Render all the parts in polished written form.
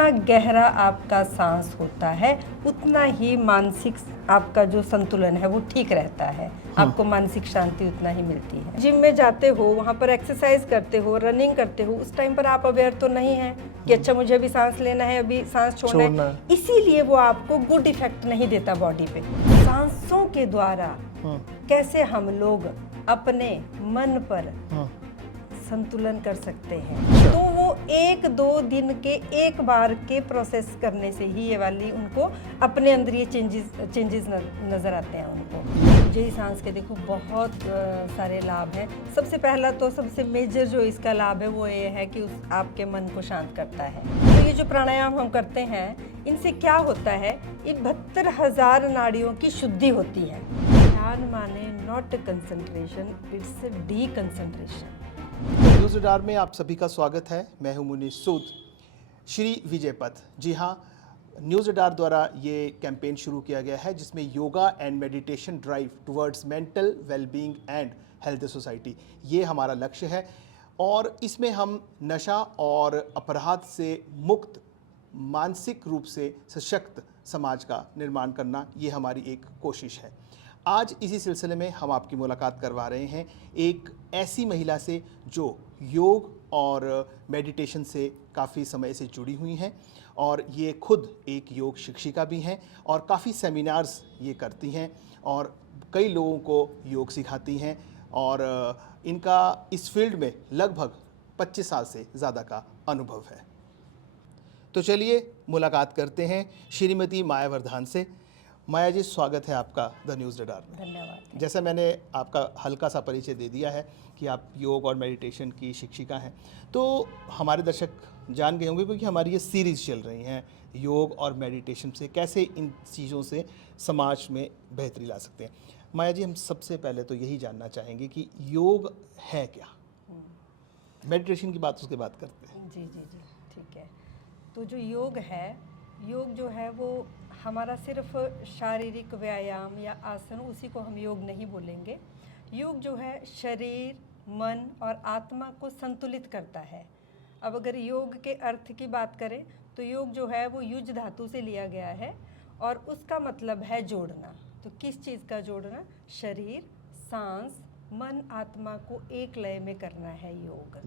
जितना गहरा आपका सांस होता है उतना ही मानसिक आपका जो संतुलन है वो ठीक रहता है, आपको मानसिक शांति उतना ही मिलती है। जिम में जाते हो, वहाँ पर एक्सरसाइज करते हो, रनिंग करते हो, उस टाइम पर आप अवेयर तो नहीं है कि अच्छा मुझे अभी सांस लेना है, अभी सांस छोड़ना है, इसीलिए वो आपको गुड इफेक्ट नहीं देता बॉडी पे। सांसों के द्वारा कैसे हम लोग अपने मन पर संतुलन कर सकते हैं, तो वो 1-2 दिन के एक बार के प्रोसेस करने से ही ये वाली उनको अपने अंदर ये चेंजेस नज़र आते हैं उनको। मुझे ही सांस के देखो बहुत सारे लाभ हैं। सबसे पहला तो सबसे मेजर जो इसका लाभ है वो ये है कि आपके मन को शांत करता है। तो ये जो प्राणायाम हम करते हैं इनसे क्या होता है, 72,000 नाड़ियों की शुद्धि होती है। ध्यान माने not concentration, it's D concentration. News radar में आप सभी का स्वागत है। मैं हूं मुनीश सूद। श्री विजय पथ, जी हां, न्यूज़ रडार द्वारा ये कैंपेन शुरू किया गया है जिसमें yoga and meditation drive towards mental wellbeing and health society, ये हमारा लक्ष्य है। और इसमें हम नशा और अपराध से मुक्त, मानसिक रूप से सशक्त समाज का निर्माण करना, ये हमारी एक कोशिश है। आज इसी सिलसिले में हम आपकी मुलाकात करवा रहे हैं एक ऐसी महिला से जो योग और मेडिटेशन से काफ़ी समय से जुड़ी हुई हैं और ये खुद एक योग शिक्षिका भी हैं और काफ़ी सेमिनार्स ये करती हैं और कई लोगों को योग सिखाती हैं और इनका इस फील्ड में लगभग 25 साल से ज़्यादा का अनुभव है। तो चलिए मुलाकात करते हैं श्रीमती माया वर्धान से। माया जी, स्वागत है आपका द न्यूज़ रडार में। धन्यवाद। जैसा मैंने आपका हल्का सा परिचय दे दिया है कि आप योग और मेडिटेशन की शिक्षिका हैं, तो हमारे दर्शक जान गए होंगे क्योंकि हमारी ये सीरीज़ चल रही हैं योग और मेडिटेशन से कैसे इन चीज़ों से समाज में बेहतरी ला सकते हैं। माया जी, हम सबसे पहले तो यही जानना चाहेंगे कि योग है क्या। मेडिटेशन की बात उसके बाद करते हैं। जी जी जी, ठीक है। तो जो योग है, योग जो है वो हमारा सिर्फ शारीरिक व्यायाम या आसन, उसी को हम योग नहीं बोलेंगे। योग जो है शरीर, मन और आत्मा को संतुलित करता है। अब अगर योग के अर्थ की बात करें तो योग जो है वो युज धातु से लिया गया है और उसका मतलब है जोड़ना। तो किस चीज़ का जोड़ना? शरीर, सांस, मन, आत्मा को एक लय में करना है योग।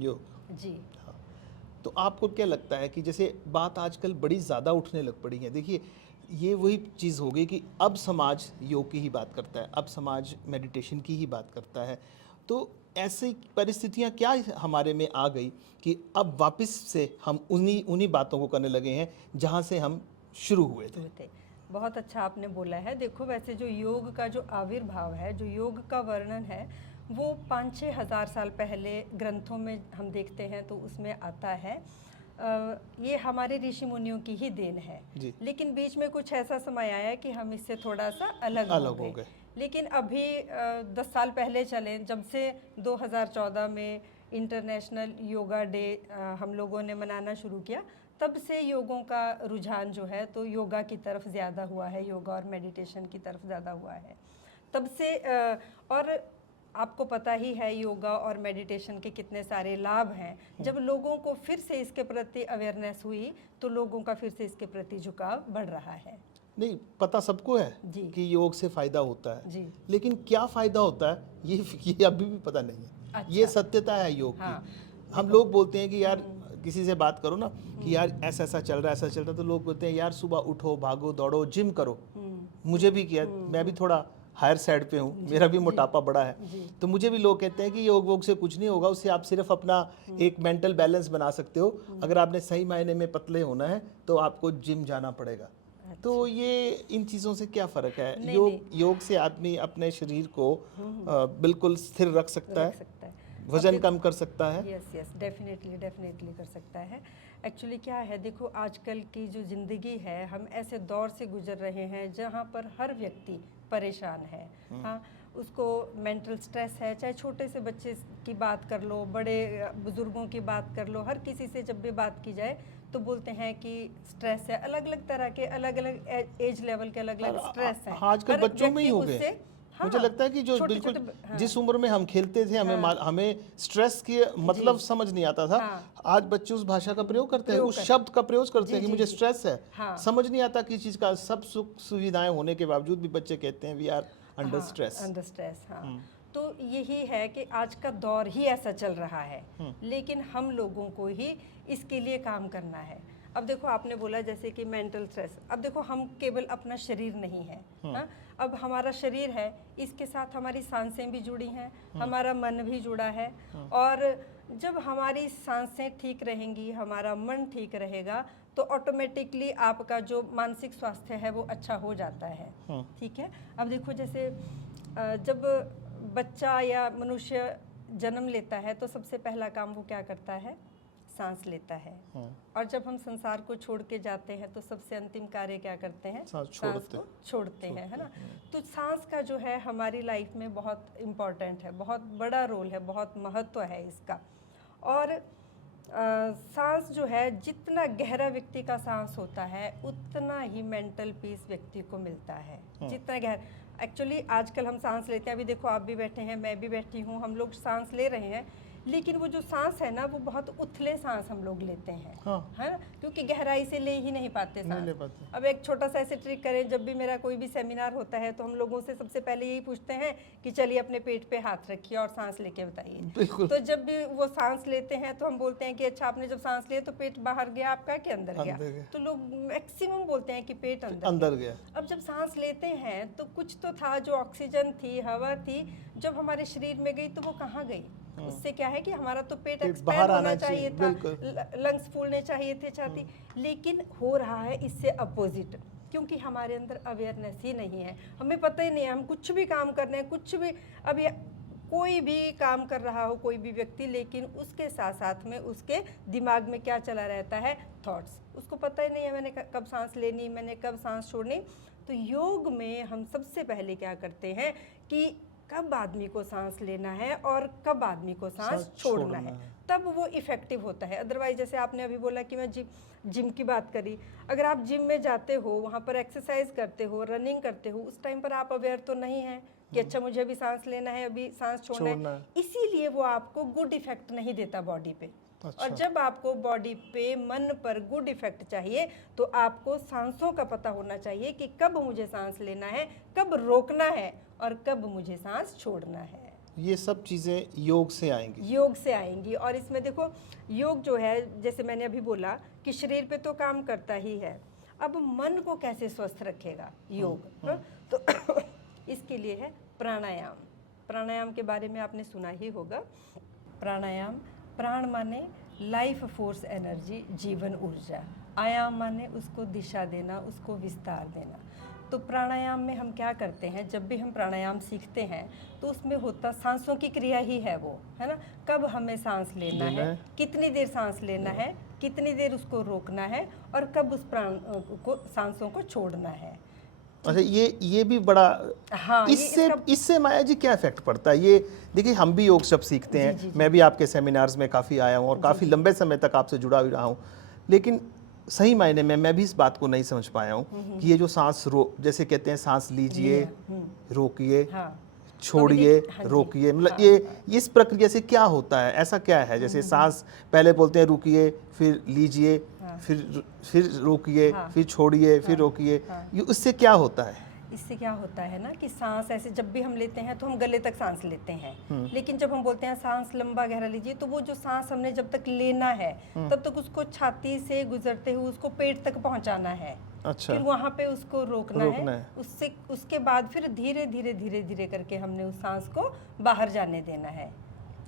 जी। हाँ। तो आपको क्या लगता है कि जैसे बात आजकल बड़ी ज़्यादा उठने लग पड़ी है, देखिए ये वही चीज़ हो गई कि अब समाज योग की ही बात करता है, अब समाज मेडिटेशन की ही बात करता है। तो ऐसी परिस्थितियाँ क्या हमारे में आ गई कि अब वापस से हम उन्हीं बातों को करने लगे हैं जहाँ से हम शुरू हुए थे। बहुत अच्छा आपने बोला है। देखो, वैसे जो योग का जो आविर्भाव है, जो योग का वर्णन है, वो 5-6 हज़ार साल पहले ग्रंथों में हम देखते हैं तो उसमें आता है। ये हमारे ऋषि मुनियों की ही देन है। लेकिन बीच में कुछ ऐसा समय आया कि हम इससे थोड़ा सा अलग हो गए। लेकिन अभी 10 साल पहले चलें, जब से 2014 में इंटरनेशनल योगा डे हम लोगों ने मनाना शुरू किया, तब से योगों का रुझान जो है तो योगा की तरफ ज़्यादा हुआ है, योगा और मेडिटेशन की तरफ ज़्यादा हुआ है तब से। और आपको पता ही है योगा और मेडिटेशन के कितने सारे लाभ हैं। जब लोगों को फिर से इसके प्रति अवेयरनेस हुई तो लोगों का फिर से इसके प्रति झुकाव बढ़ रहा है। नहीं, पता सबको है कि योग से फ़ायदा होता है जी। लेकिन क्या फ़ायदा होता है ये अभी भी पता नहीं है। अच्छा। ये सत्यता है योग की। हम लोग बोलते हैं कि यार किसी से बात करो ना कि यार ऐसा ऐसा चल रहा है, ऐसा चल रहा है, तो लोग बोलते हैं यार सुबह उठो, भागो, दौड़ो, जिम करो। मुझे भी किया, मैं भी थोड़ा हायर साइड पे हूँ, मेरा भी मोटापा बड़ा है, तो मुझे भी लोग कहते हैं कि योग वोग से कुछ नहीं होगा, उससे आप सिर्फ अपना एक मेंटल बैलेंस बना सकते हो। अगर आपने सही मायने में पतले होना है तो आपको जिम जाना पड़ेगा। अच्छा। तो ये इन चीज़ों से क्या फ़र्क है? योग से आदमी अपने शरीर को बिल्कुल स्थिर रख सकता है, वजन कम कर सकता है। यस, डेफिनेटली कर सकता है। एक्चुअली क्या है, देखो आजकल की जो ज़िंदगी है, हम ऐसे दौर से गुजर रहे हैं जहाँ पर हर व्यक्ति परेशान है। हाँ, उसको मेंटल स्ट्रेस है, चाहे छोटे से बच्चे की बात कर लो, बड़े बुजुर्गों की बात कर लो, हर किसी से जब भी बात की जाए तो बोलते हैं कि स्ट्रेस है। अलग अलग तरह के, अलग अलग एज लेवल के अलग अलग स्ट्रेस हैं। आजकल बच्चों में ही हो गए। मुझे लगता है कि जो छोटे- बिल्कुल छोटे- हाँ। जिस उम्र में हम खेलते थे हमें स्ट्रेस की मतलब समझ नहीं आता था। हाँ। आज बच्चे उस भाषा का प्रयोग करते हैं, प्रयोग उस शब्द का प्रयोग करते हैं कि जी, मुझे जी। स्ट्रेस है। हाँ। समझ नहीं आता किस चीज़ का। सब सुख सुविधाएं होने के बावजूद भी बच्चे कहते हैं we are under stress. Under stress, हाँ। तो यही है कि आज का दौर ही ऐसा चल रहा है, लेकिन हम लोगों को ही इसके लिए काम करना है। अब देखो आपने बोला जैसे कि मेंटल स्ट्रेस, अब देखो हम केवल अपना शरीर नहीं है, हाँ? अब हमारा शरीर है, इसके साथ हमारी सांसें भी जुड़ी हैं, हमारा मन भी जुड़ा है। और जब हमारी सांसें ठीक रहेंगी, हमारा मन ठीक रहेगा, तो ऑटोमेटिकली आपका जो मानसिक स्वास्थ्य है वो अच्छा हो जाता है। ठीक है। अब देखो जैसे जब बच्चा या मनुष्य जन्म लेता है तो सबसे पहला काम वो क्या करता है? सांस लेता है। और जब हम संसार को छोड़ के जाते हैं तो सबसे अंतिम कार्य क्या करते हैं? सांस को छोड़ते हैं, है ना। तो सांस का जो है हमारी लाइफ में बहुत इम्पोर्टेंट है, बहुत बड़ा रोल है, बहुत महत्व है इसका। और सांस जो है, जितना गहरा व्यक्ति का सांस होता है उतना ही मेंटल पीस व्यक्ति को मिलता है। जितना गहरा एक्चुअली आजकल हम सांस लेते हैं, अभी देखो आप भी बैठे हैं, मैं भी बैठी हूँ, हम लोग सांस ले रहे हैं, लेकिन वो जो सांस है ना वो बहुत उथले सांस हम लोग लेते हैं, है ना, क्योंकि गहराई से ले ही नहीं पाते सांस। अब एक छोटा सा ऐसे ट्रिक करें, जब भी मेरा कोई भी सेमिनार होता है तो हम लोगों से सबसे पहले यही पूछते हैं कि चलिए अपने पेट पे हाथ रखिए और सांस लेके बताइए। तो जब भी वो सांस लेते हैं तो हम बोलते हैं कि अच्छा आपने जब सांस लिया तो पेट बाहर गया आपका कि अंदर गया? तो लोग मैक्सिमम बोलते हैं कि पेट अंदर गया। अब जब सांस लेते हैं तो कुछ तो था, जो ऑक्सीजन थी, हवा थी, जब हमारे शरीर में गई तो वो कहाँ गई? उससे क्या है कि हमारा तो पेट एक्सपैंड होना चाहिए था, लंग्स फूलने चाहिए थे, छाती, लेकिन हो रहा है इससे अपोजिट, क्योंकि हमारे अंदर अवेयरनेस ही नहीं है, हमें पता ही नहीं है। हम कुछ भी काम कर रहे हैं, कुछ भी, अभी कोई भी काम कर रहा हो कोई भी व्यक्ति, लेकिन उसके साथ साथ में उसके दिमाग में क्या चला रहता है? थॉट्स। उसको पता ही नहीं है मैंने कब सांस लेनी, मैंने कब सांस छोड़नी। तो योग में हम सबसे पहले क्या करते हैं कि कब आदमी को सांस लेना है और कब आदमी को सांस छोड़ना है, तब वो इफेक्टिव होता है। अदरवाइज जैसे आपने अभी बोला कि मैं जिम की बात करी, अगर आप जिम में जाते हो, वहाँ पर एक्सरसाइज करते हो, रनिंग करते हो, उस टाइम पर आप अवेयर तो नहीं है कि अच्छा मुझे अभी सांस लेना है, अभी सांस छोड़ना है, इसीलिए वो आपको गुड इफेक्ट नहीं देता बॉडी पे। अच्छा। और जब आपको बॉडी पे, मन पर गुड इफेक्ट चाहिए तो आपको सांसों का पता होना चाहिए कि कब मुझे सांस लेना है, कब रोकना है और कब मुझे सांस छोड़ना है। ये सब चीज़ें योग से आएंगी, योग से आएंगी। और इसमें देखो योग जो है, जैसे मैंने अभी बोला कि शरीर पे तो काम करता ही है, अब मन को कैसे स्वस्थ रखेगा योग? तो इसके लिए है प्राणायाम। प्राणायाम के बारे में आपने सुना ही होगा। प्राणायाम, प्राण माने लाइफ फोर्स, एनर्जी, जीवन ऊर्जा, आयाम माने उसको दिशा देना, उसको विस्तार देना। तो प्राणायाम में हम क्या करते हैं, जब भी हम प्राणायाम सीखते हैं तो उसमें होता सांसों की क्रिया ही है वो, है ना। कब हमें सांस लेना है, कितनी देर सांस लेना है, कितनी देर उसको रोकना है और कब उस प्राण को, सांसों को छोड़ना है। अच्छा, ये भी बड़ा, हाँ, इससे माया जी क्या इफेक्ट पड़ता है? ये देखिए हम भी योग शब्द सीखते हैं, जी। मैं भी आपके सेमिनार्स में काफ़ी आया हूँ और काफ़ी लंबे समय तक आपसे जुड़ा हुआ रहा हूँ, लेकिन सही मायने में मैं भी इस बात को नहीं समझ पाया हूँ कि ये जो सांस जैसे कहते हैं सांस लीजिए, रोकिए, छोड़िए, रोकिए, मतलब ये इस प्रक्रिया से क्या होता है? ऐसा क्या है? जैसे सांस पहले बोलते हैं रुकिए, फिर लीजिए, फिर रोकिए, फिर छोड़िए, फिर रोकिए, ये उससे क्या होता है? इससे क्या होता है ना कि सांस ऐसे जब भी हम लेते हैं तो हम गले तक सांस लेते हैं, लेकिन जब हम बोलते हैं सांस लंबा गहरा लीजिए, तो वो जो सांस हमने जब तक लेना है तब तक उसको छाती से गुजरते हुए उसको पेट तक पहुंचाना है। अच्छा। फिर वहाँ पे उसको रोकना है। उसके बाद फिर धीरे धीरे धीरे धीरे करके हमने उस सांस को बाहर जाने देना है।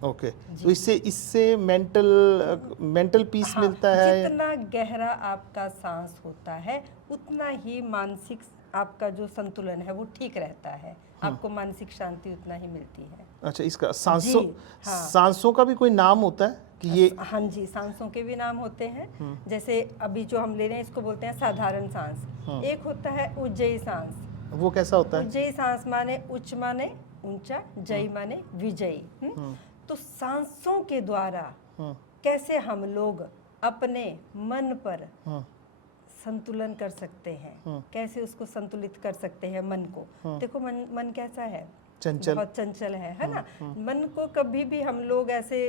ओके। तो इससे मेंटल पीस मिलता है। जितना गहरा आपका सांस होता है उतना ही मानसिक आपका जो संतुलन है वो ठीक रहता है, आपको मानसिक शांति उतना ही मिलती है। अच्छा, इसका सांसों का भी कोई नाम होता है कि ये? हाँ जी, सांसों के भी नाम होते हैं। जैसे अभी जो हम ले रहे हैं इसको बोलते हैं साधारण सांस। एक होता है उज्जयी सांस। वो कैसा होता है? उज्जयी सांस माने उच्च माने ऊंचा, जयी माने विजयी। तो सांसों के द्वारा कैसे हम लोग अपने मन पर संतुलन कर सकते हैं, कैसे उसको संतुलित कर सकते हैं मन को। देखो मन कैसा है, चंचल। बहुत चंचल है ना। मन को कभी भी हम लोग ऐसे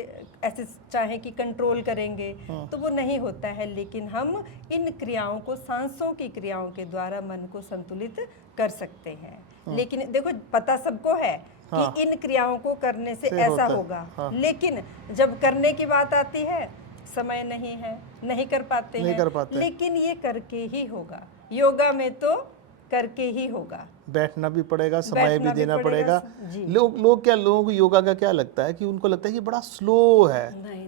ऐसे चाहे कि कंट्रोल करेंगे तो वो नहीं होता है, लेकिन हम इन क्रियाओं को, सांसों की क्रियाओं के द्वारा मन को संतुलित कर सकते हैं। लेकिन देखो पता सबको है कि इन क्रियाओं को करने से ऐसा होगा, लेकिन जब करने की बात आती है समय नहीं है, नहीं कर पाते हैं। लेकिन ये करके ही होगा, योगा में तो करके ही होगा। बैठना भी पड़ेगा, समय भी देना पड़ेगा। लोग लोगों को योगा का क्या लगता है कि उनको लगता है कि बड़ा स्लो है। नहीं,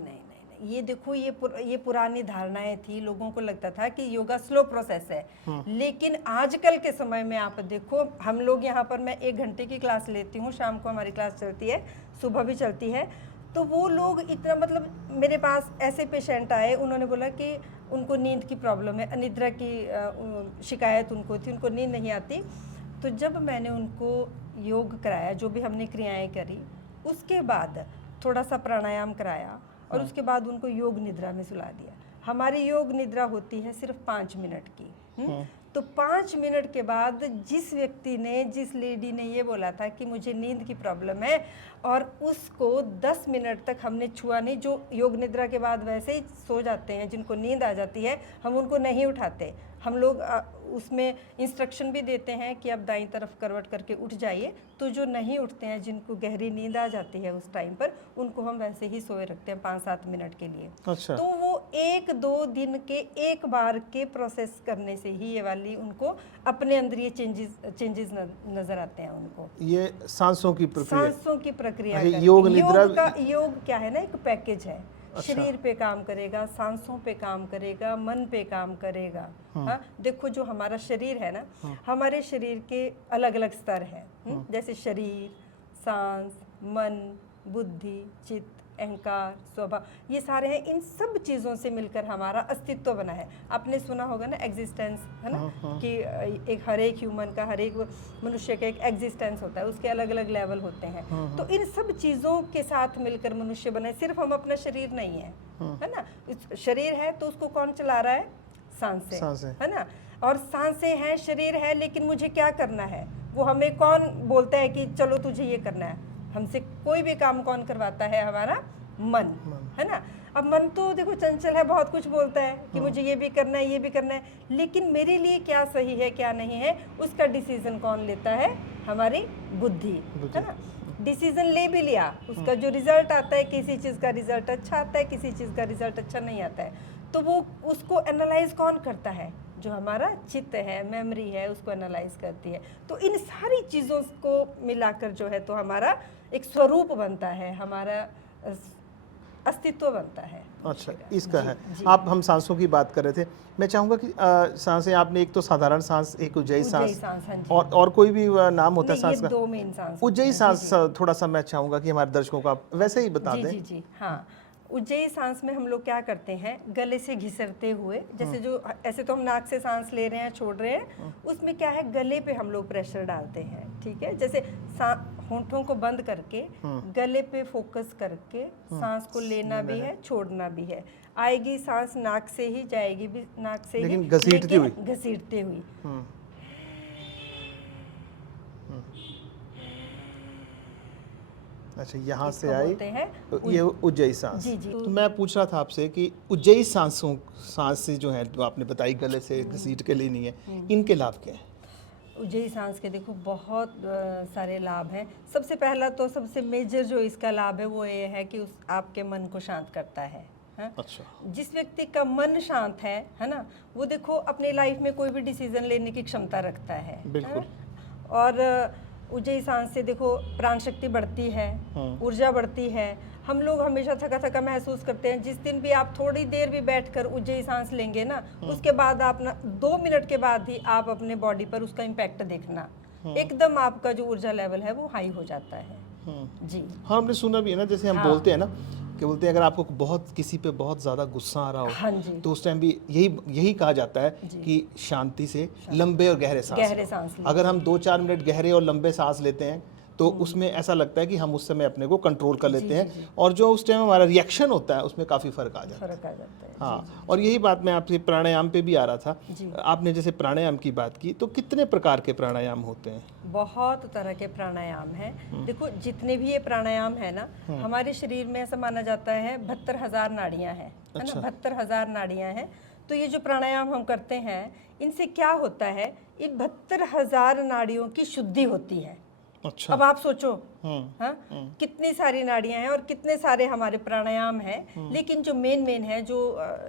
ये देखो ये पुरानी धारणाएं थी। लोगों को लगता था कि योगा स्लो प्रोसेस है, लेकिन आजकल के समय में आप देखो, हम लोग यहाँ पर, मैं 1 घंटे की क्लास लेती हूँ, शाम को हमारी क्लास चलती है, सुबह भी चलती है। तो वो लोग इतना, मतलब मेरे पास ऐसे पेशेंट आए, उन्होंने बोला कि उनको नींद की प्रॉब्लम है, अनिद्रा की शिकायत उनको थी, उनको नींद नहीं आती। तो जब मैंने उनको योग कराया, जो भी हमने क्रियाएं करी, उसके बाद थोड़ा सा प्राणायाम कराया और उसके बाद उनको योग निद्रा में सुला दिया। हमारी योग निद्रा होती है सिर्फ 5 मिनट की। तो 5 मिनट के बाद जिस व्यक्ति ने, जिस लेडी ने ये बोला था कि मुझे नींद की प्रॉब्लम है, और उसको 10 मिनट तक हमने छुआ नहीं, जो योग निद्रा के बाद वैसे ही सो जाते हैं, जिनको नींद आ जाती है, हम उनको नहीं उठाते। हम लोग उसमें इंस्ट्रक्शन भी देते हैं कि आप दाईं तरफ करवट करके उठ जाइए। तो जो नहीं उठते हैं, जिनको गहरी नींद आ जाती है उस टाइम पर, उनको हम वैसे ही सोए रखते हैं 5-7 मिनट के लिए। अच्छा। तो वो 1-2 दिन के एक बार के प्रोसेस करने से ही ये वाली उनको अपने अंदर ये चेंजेस नजर आते हैं उनको। ये सांसों की प्रक्रिया, योग क्या है ना, एक पैकेज है। शरीर पे काम करेगा, सांसों पे काम करेगा, मन पे काम करेगा। हाँ, देखो जो हमारा शरीर है ना, हमारे शरीर के अलग अलग स्तर है। जैसे शरीर, सांस, मन, बुद्धि, चित्त, अहंकार, स्वभाव, ये सारे हैं। इन सब चीज़ों से मिलकर हमारा अस्तित्व बना है। आपने सुना होगा ना एग्जिस्टेंस, है ना, कि हर एक ह्यूमन का, हर एक मनुष्य का एक एग्जिस्टेंस होता है, उसके अलग अलग लेवल होते हैं। तो इन सब चीज़ों के साथ मिलकर मनुष्य बना है। सिर्फ हम अपना शरीर नहीं है ना। शरीर है तो उसको कौन चला रहा है? सांसें, है ना। और सांसें हैं, शरीर है, लेकिन मुझे क्या करना है, वो हमें कौन बोलता है कि चलो तुझे ये करना है? हमसे कोई भी काम कौन करवाता है? हमारा मन, है ना। अब मन तो देखो चंचल है, बहुत कुछ बोलता है कि मुझे ये भी करना है, ये भी करना है, लेकिन मेरे लिए क्या सही है, क्या नहीं है, उसका डिसीजन कौन लेता है? हमारी बुद्धि, है ना। डिसीजन ले भी लिया, उसका जो रिजल्ट आता है, किसी चीज़ का रिजल्ट अच्छा आता है, किसी चीज़ का रिजल्ट अच्छा नहीं आता है, तो वो उसको एनालाइज कौन करता है? जो हमारा चित्त है, मेमोरी है, उसको एनालाइज करती है। तो इन सारी चीज़ों को मिलाकर जो है तो हमारा एक स्वरूप बनता है, हमारा अस्तित्व बनता है। अच्छा, इसका है। आप, हम सांसों की बात कर रहे थे, मैं चाहूँगा कि सांसें आपने, एक तो साधारण सांस, एक उज्जयी सांस, और कोई भी नाम होता है सांस का? 2 मेन सांस। उज्जयी सांस थोड़ा सा मैं चाहूँगा कि हमारे दर्शकों को आप वैसे ही बता दें। जी, हाँ। उज्जयी सांस में हम लोग क्या करते हैं, गले से घिसरते हुए, जैसे जो ऐसे तो हम नाक से सांस ले रहे हैं, छोड़ रहे हैं, उसमें क्या है, गले पे हम लोग प्रेशर डालते हैं। ठीक है, जैसे होंठों को बंद करके गले पे फोकस करके सांस को लेना भी है, छोड़ना भी है। आएगी सांस नाक से ही, जाएगी भी नाक से ही, लेकिन घसीटते हुई। अच्छा, यहाँ से आई ये उज्जयी सांस। जी। तो मैं पूछ रहा था आपसे कि उज्जयी सांस से जो है, जो आपने बताई गले से घसीट के लेनी है, इनके लाभ क्या है? उज्जयी सांस के देखो बहुत सारे लाभ हैं। सबसे पहला तो सबसे मेजर जो इसका लाभ है वो ये है कि आपके मन को शांत करता है। अच्छा। जिस व्यक्ति का मन शांत है ना, वो देखो अपनी लाइफ में कोई भी डिसीजन लेने की क्षमता रखता है। बिल्कुल। और उज्जयी सांस से देखो प्राण शक्ति बढ़ती है, ऊर्जा बढ़ती है। हम लोग हमेशा थका थका महसूस करते हैं। जिस दिन भी आप थोड़ी देर भी बैठकर उज्जयी सांस लेंगे ना, उसके बाद आप ना 2 मिनट के बाद ही आप अपने बॉडी पर उसका इम्पैक्ट देखना, एकदम आपका जो ऊर्जा लेवल है वो हाई हो जाता है। जी हाँ, हमने सुना भी है ना, जैसे हम बोलते हैं ना, कि बोलते हैं अगर आपको बहुत किसी पे बहुत ज़्यादा गुस्सा आ रहा हो, हाँ जी, तो उस टाइम भी यही कहा जाता है कि शांति से लंबे और गहरे सांस। अगर हम 2-4 मिनट गहरे और लंबे सांस लेते हैं तो उसमें ऐसा लगता है कि हम उस समय अपने को कंट्रोल कर लेते हैं, और जो उस टाइम हमारा रिएक्शन होता है उसमें काफ़ी फ़र्क आ जाता है। फर्क आ जाता है। हाँ, और यही बात मैं आपसे प्राणायाम पे भी आ रहा था। जी। आपने जैसे प्राणायाम की बात की, तो कितने प्रकार के प्राणायाम होते हैं? बहुत तरह के प्राणायाम हैं। देखो जितने भी ये प्राणायाम है ना, हमारे शरीर में ऐसा माना जाता है 72,000 नाड़ियां हैं, है ना, 72,000 नाड़ियां हैं। तो ये जो प्राणायाम हम करते हैं, इनसे क्या होता है, इन 72,000 नाड़ियों की शुद्धि होती है। अच्छा। अब आप सोचो, हाँ, कितनी सारी नाड़ियां हैं और कितने सारे हमारे प्राणायाम हैं, लेकिन जो मेन है, जो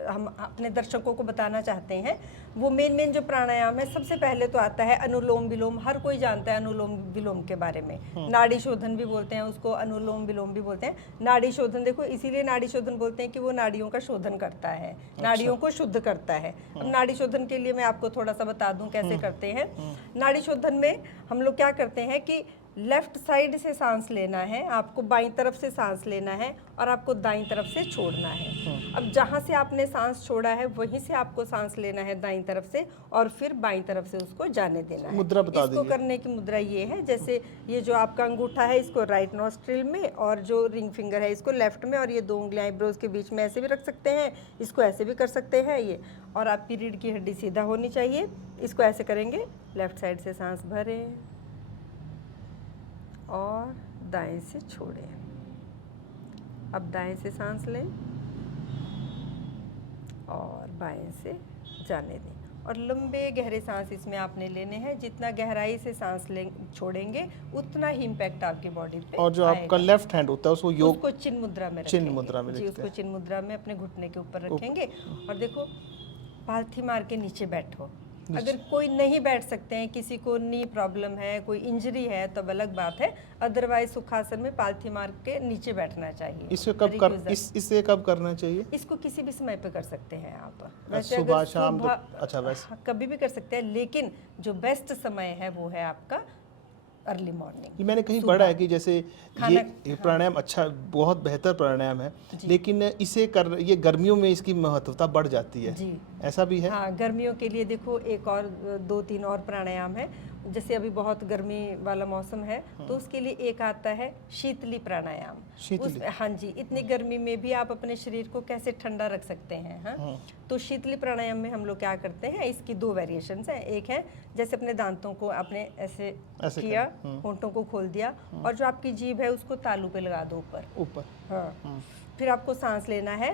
हम अपने दर्शकों को बताना चाहते हैं, वो मेन जो प्राणायाम है, सबसे पहले तो आता है अनुलोम विलोम। हर कोई जानता है अनुलोम विलोम के बारे में। नाड़ी शोधन भी बोलते हैं उसको, अनुलोम विलोम भी बोलते हैं। नाड़ी शोधन, देखो इसीलिए नाड़ी शोधन बोलते हैं कि वो नाड़ियों का शोधन करता है, नाड़ियों को शुद्ध करता है। अब नाड़ी शोधन के लिए मैं आपको थोड़ा सा बता दूं कैसे करते हैं। नाड़ी शोधन में हम लोग क्या करते हैं कि लेफ्ट साइड से सांस लेना है, आपको बाईं तरफ से सांस लेना है और आपको दाईं तरफ से छोड़ना है। अब जहाँ से आपने सांस छोड़ा है वहीं से आपको सांस लेना है दाईं तरफ से, और फिर बाईं तरफ से उसको जाने देना है। मुद्रा बता इसको दीजिए। करने की मुद्रा ये है, जैसे ये जो आपका अंगूठा है इसको राइट नॉस्ट्रिल में, और जो रिंग फिंगर है इसको लेफ्ट में, और ये दो उंगलियां आईब्रोज के बीच में ऐसे भी रख सकते हैं, इसको ऐसे भी कर सकते हैं ये। और आपकी रीढ़ की हड्डी सीधा होनी चाहिए। इसको ऐसे करेंगे, लेफ्ट साइड से सांस भरें और दाएं से छोड़ें। अब दाएं से सांस लें और बाएं से जाने दें, और लंबे गहरे सांस इसमें आपने लेने हैं। जितना गहराई से सांस छोड़ेंगे उतना ही इम्पैक्ट आपकी बॉडी पे और जो आपका लेफ्ट हैंड होता है उसको योग, उसको चिन्ह मुद्रा में चिन्ह रखेंगे। मुद्रा में जी, रखते उसको चिन्ह मुद्रा में अपने घुटने के ऊपर रखेंगे। और देखो, पालथी मार के नीचे बैठो। अगर कोई नहीं बैठ सकते हैं, किसी को नी प्रॉब्लम है, कोई इंजरी है, तो अलग बात है। अदरवाइज सुखासन में पालथी मार के नीचे बैठना चाहिए। इससे कब करना चाहिए? इसको किसी भी समय पे कर सकते हैं आप। सुबह, अगर शाम, अच्छा वैसे कभी भी कर सकते हैं, लेकिन जो बेस्ट समय है वो है आपका अर्ली मॉर्निंग। मैंने कहीं पढ़ा है कि जैसे ये प्राणायाम अच्छा, बहुत बेहतर प्राणायाम है, लेकिन ये गर्मियों में इसकी महत्वता बढ़ जाती है। जी, ऐसा भी है? हाँ, गर्मियों के लिए देखो एक और 2-3 और प्राणायाम है। जैसे अभी बहुत गर्मी वाला मौसम है, तो उसके लिए एक आता है शीतली प्राणायाम। हाँ जी, इतनी गर्मी में भी आप अपने शरीर को कैसे ठंडा रख सकते हैं। हाँ, तो शीतली प्राणायाम में हम लोग क्या करते हैं, इसकी 2 वेरिएशंस हैं। एक है जैसे अपने दांतों को आपने ऐसे किया, होंठों को खोल दिया, और जो आपकी जीभ है उसको तालू पे लगा दो ऊपर। हाँ, फिर आपको सांस लेना है,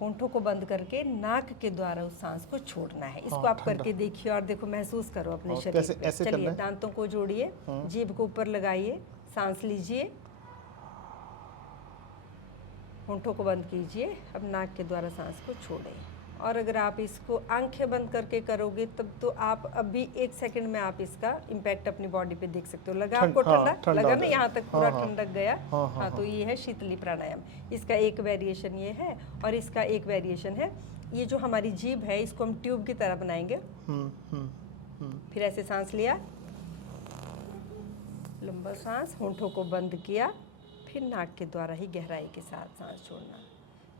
होंठों को बंद करके नाक के द्वारा उस सांस को छोड़ना है। इसको आप करके देखिए और देखो, महसूस करो अपने शरीर पे। चलिए, दांतों को जोड़िए, जीभ को ऊपर लगाइए, सांस लीजिए, होंठों को बंद कीजिए, अब नाक के द्वारा सांस को छोड़ें। और अगर आप इसको आंखें बंद करके करोगे तब तो आप अभी 1 सेकंड में आप इसका इम्पैक्ट अपनी बॉडी पे देख सकते हो। लगा आपको ठंडा? लगा ना, यहाँ तक पूरा ठंडक गया। हाँ, तो ये है शीतली प्राणायाम। इसका एक वेरिएशन ये है, और इसका एक वेरिएशन है, ये जो हमारी जीभ है इसको हम ट्यूब की तरह बनाएंगे। फिर ऐसे सांस लिया, लंबा सांस, होंठों को बंद किया, फिर नाक के द्वारा ही गहराई के साथ सांस छोड़ना।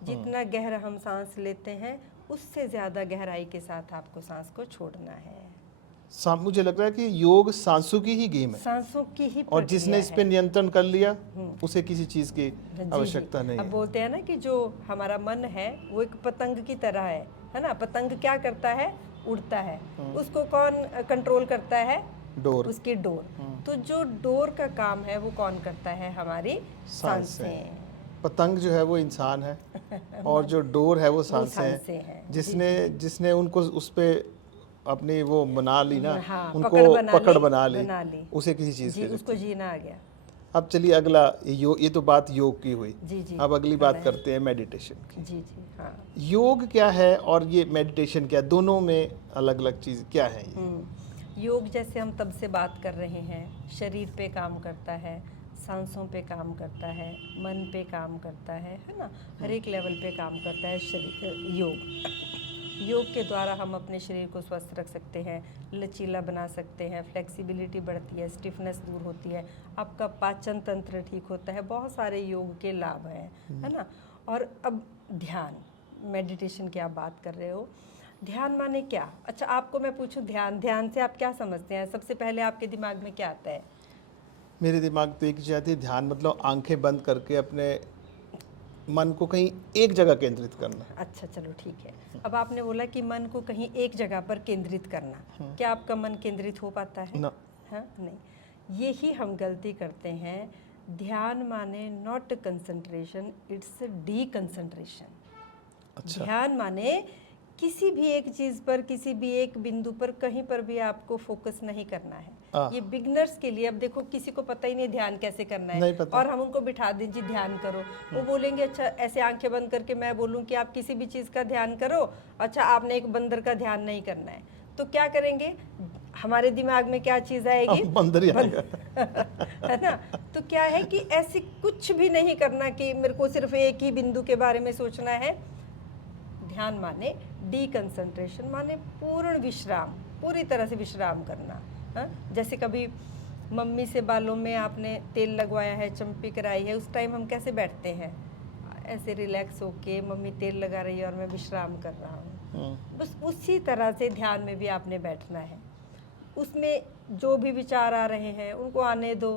जितना गहरा हम सांस लेते हैं उससे ज़्यादा गहराई के साथ आपको सांस को छोड़ना है। मुझे लग रहा है कि योग सांसों की ही गेम है, सांसों की ही, और जिसने इस पे नियंत्रण कर लिया उसे किसी चीज़ की आवश्यकता नहीं है। अब बोलते हैं ना कि जो हमारा मन है वो एक पतंग की तरह है ना। पतंग क्या करता है? उड़ता है। उसको कौन कंट्रोल करता है? डोर, उसकी डोर। तो जो डोर का काम है वो कौन करता है? हमारी सांसें। पतंग जो है वो इंसान है, और जो डोर है वो सांसें हैं। जिसने उनको उस पे अपनी वो बना ली ना, उनको पकड़ बना ली, उसे किसी चीज़ की उसको जीना आ गया। अब चलिए अगला, ये तो बात योग की हुई। जी। अब अगली बात करते हैं मेडिटेशन की। जी। हाँ, योग क्या है और ये मेडिटेशन क्या, दोनों में अलग अलग चीज़ क्या है? योग जैसे हम तब से बात कर रहे हैं, शरीर पे काम करता है, सांसों पे काम करता है, मन पे काम करता है ना, हर एक लेवल पे काम करता है शरीर। योग के द्वारा हम अपने शरीर को स्वस्थ रख सकते हैं, लचीला बना सकते हैं, फ्लेक्सिबिलिटी बढ़ती है, स्टिफनेस दूर होती है, आपका पाचन तंत्र ठीक होता है। बहुत सारे योग के लाभ हैं, है ना। और अब ध्यान, मेडिटेशन की आप बात कर रहे हो, ध्यान माने क्या? अच्छा, आपको मैं पूछूं, ध्यान ध्यान से आप क्या समझते हैं? सबसे पहले आपके दिमाग में क्या आता है? मेरे दिमाग तो एक चीज़ आती है, ध्यान मतलब आंखें बंद करके अपने मन को कहीं एक जगह केंद्रित करना। अच्छा, चलो ठीक है। अब आपने बोला कि मन को कहीं एक जगह पर केंद्रित करना, क्या आपका मन केंद्रित हो पाता है? ना। हाँ, नहीं। यही हम गलती करते हैं। ध्यान माने not concentration, it's D concentration. अच्छा। ध्यान माने किसी भी एक चीज पर, किसी भी एक बिंदु पर, कहीं पर भी आपको फोकस नहीं करना है। ये बिगनर्स के लिए, अब देखो किसी को पता ही नहीं ध्यान कैसे करना है, नहीं पता। और हम उनको बिठा दें जी ध्यान करो, वो बोलेंगे अच्छा, ऐसे आंखें बंद करके मैं बोलूं कि आप किसी भी चीज का ध्यान करो, अच्छा आपने एक बंदर का ध्यान नहीं करना है, तो क्या करेंगे? हमारे दिमाग में क्या चीज आएगी? बंदर ही आएगा। है ना? तो क्या है कि ऐसी कुछ भी नहीं करना कि मेरे को सिर्फ एक ही बिंदु के बारे में सोचना है। ध्यान माने डी कंसंट्रेशन, माने पूर्ण विश्राम, पूरी तरह से विश्राम करना। हाँ? जैसे कभी मम्मी से बालों में आपने तेल लगवाया है, चम्पी कराई है, उस टाइम हम कैसे बैठते हैं? ऐसे रिलैक्स होके मम्मी तेल लगा रही है और मैं विश्राम कर रहा हूँ। बस उसी तरह से ध्यान में भी आपने बैठना है। उसमें जो भी विचार आ रहे हैं उनको आने दो।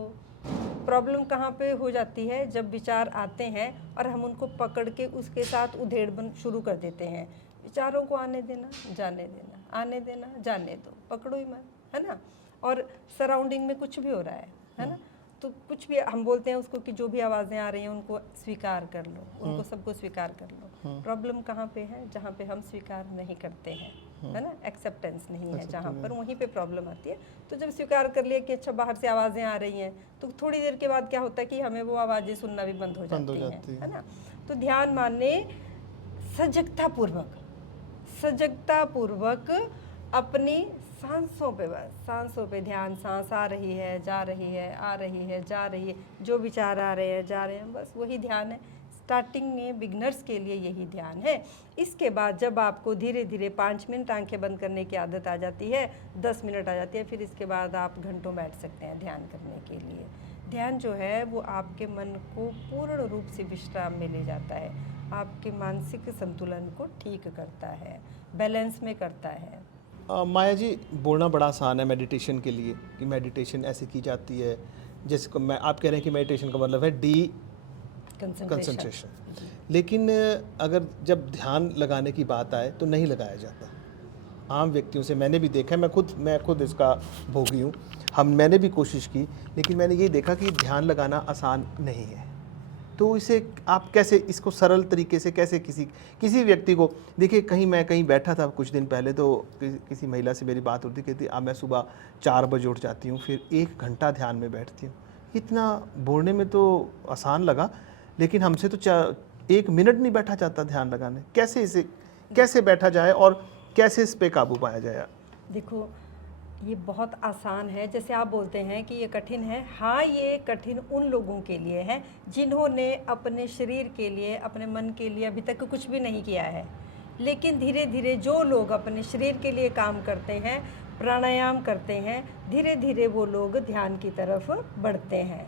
प्रॉब्लम कहाँ पे हो जाती है? जब विचार आते हैं और हम उनको पकड़ के उसके साथ उधेड़बन शुरू कर देते हैं। विचारों को आने देना, जाने देना, आने देना, जाने दो, पकड़ो ही मत, है ना? और सराउंडिंग में कुछ भी हो रहा है ना? तो कुछ भी हम बोलते हैं उसको कि जो भी आवाज़ें आ रही हैं उनको स्वीकार कर लो, उनको सबको स्वीकार कर लो। प्रॉब्लम कहाँ पे है? जहाँ पे हम स्वीकार नहीं करते हैं, है ना? एक्सेप्टेंस नहीं है जहाँ पर, वहीं पे प्रॉब्लम आती है। तो जब स्वीकार कर लिया कि अच्छा बाहर से आवाज़ें आ रही हैं, तो थोड़ी देर के बाद क्या होता है कि हमें वो आवाज़ें सुनना भी बंद हो जाती हैं, है ना? तो ध्यान माने सजगता पूर्वक अपनी सांसों पे, बस सांसों पे ध्यान। सांस आ रही है, जा रही है, आ रही है, जा रही है, जो विचार आ रहे हैं, जा रहे हैं, बस वही ध्यान है। स्टार्टिंग में बिगनर्स के लिए यही ध्यान है। इसके बाद जब आपको धीरे धीरे 5 मिनट आंखें बंद करने की आदत आ जाती है, 10 मिनट आ जाती है, फिर इसके बाद आप घंटों बैठ सकते हैं ध्यान करने के लिए। ध्यान जो है वो आपके मन को पूर्ण रूप से विश्राम में ले जाता है, आपके मानसिक संतुलन को ठीक करता है, बैलेंस में करता है। माया जी, बोलना बड़ा आसान है मेडिटेशन के लिए कि मेडिटेशन ऐसे की जाती है, जैसे को मैं आप कह रहे हैं कि मेडिटेशन का मतलब है डी कंसंट्रेशन, लेकिन अगर जब ध्यान लगाने की बात आए तो नहीं लगाया जाता। आम व्यक्तियों से मैंने भी देखा है, मैं खुद इसका भोगी हूँ, मैंने भी कोशिश की, लेकिन मैंने ये देखा कि ध्यान लगाना आसान नहीं है। तो इसे आप कैसे, इसको सरल तरीके से कैसे किसी व्यक्ति को, देखिए कहीं बैठा था कुछ दिन पहले, तो किसी महिला से मेरी बात होती, कहती मैं सुबह 4 बजे उठ जाती हूँ, फिर 1 घंटा ध्यान में बैठती हूँ। इतना बोलने में तो आसान लगा, लेकिन हमसे तो 1 मिनट नहीं बैठा जाता ध्यान लगाने। कैसे बैठा जाए और कैसे इस पे काबू पाया जाए? देखो, ये बहुत आसान है। जैसे आप बोलते हैं कि ये कठिन है, हाँ ये कठिन उन लोगों के लिए है जिन्होंने अपने शरीर के लिए, अपने मन के लिए अभी तक कुछ भी नहीं किया है। लेकिन धीरे धीरे जो लोग अपने शरीर के लिए काम करते हैं, प्राणायाम करते हैं, धीरे धीरे वो लोग ध्यान की तरफ बढ़ते हैं।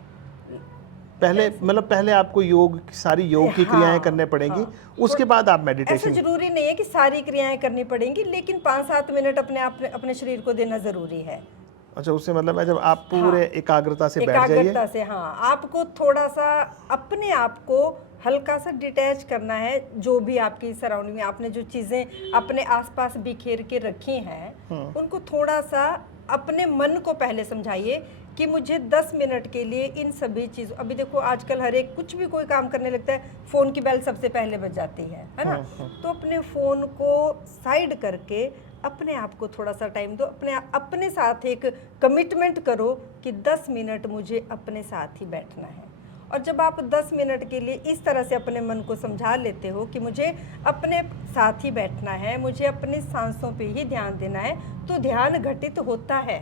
पहले आपको सारी योग की क्रियाएं करने पड़ेंगी, उसके बाद आप मेडिटेशन। ऐसा जरूरी नहीं है कि सारी क्रियाएं करनी पड़ेंगी, लेकिन 5-7 मिनट अपने शरीर को देना जरूरी है। अच्छा, उससे मतलब है जब आप पूरे एकाग्रता से बैठ जाइए। एकाग्रता से, हाँ, आपको थोड़ा सा अपने आप को हल्का सा डिटैच करना है। जो भी आपकी सराउंडिंग में आपने जो चीज़ें अपने आसपास बिखेर के रखी हैं, उनको थोड़ा सा अपने मन को पहले समझाइए कि मुझे 10 मिनट के लिए इन सभी चीज़ों, अभी देखो आजकल हर एक कुछ भी कोई काम करने लगता है, फ़ोन की बेल सबसे पहले बज जाती है ना? तो अपने फ़ोन को साइड करके अपने आप को थोड़ा सा टाइम दो, अपने साथ एक कमिटमेंट करो कि 10 मिनट मुझे अपने साथ ही बैठना है। और जब आप 10 मिनट के लिए इस तरह से अपने मन को समझा लेते हो कि मुझे अपने साथ ही बैठना है, मुझे अपनी सांसों पे ही ध्यान देना है, तो ध्यान घटित होता है।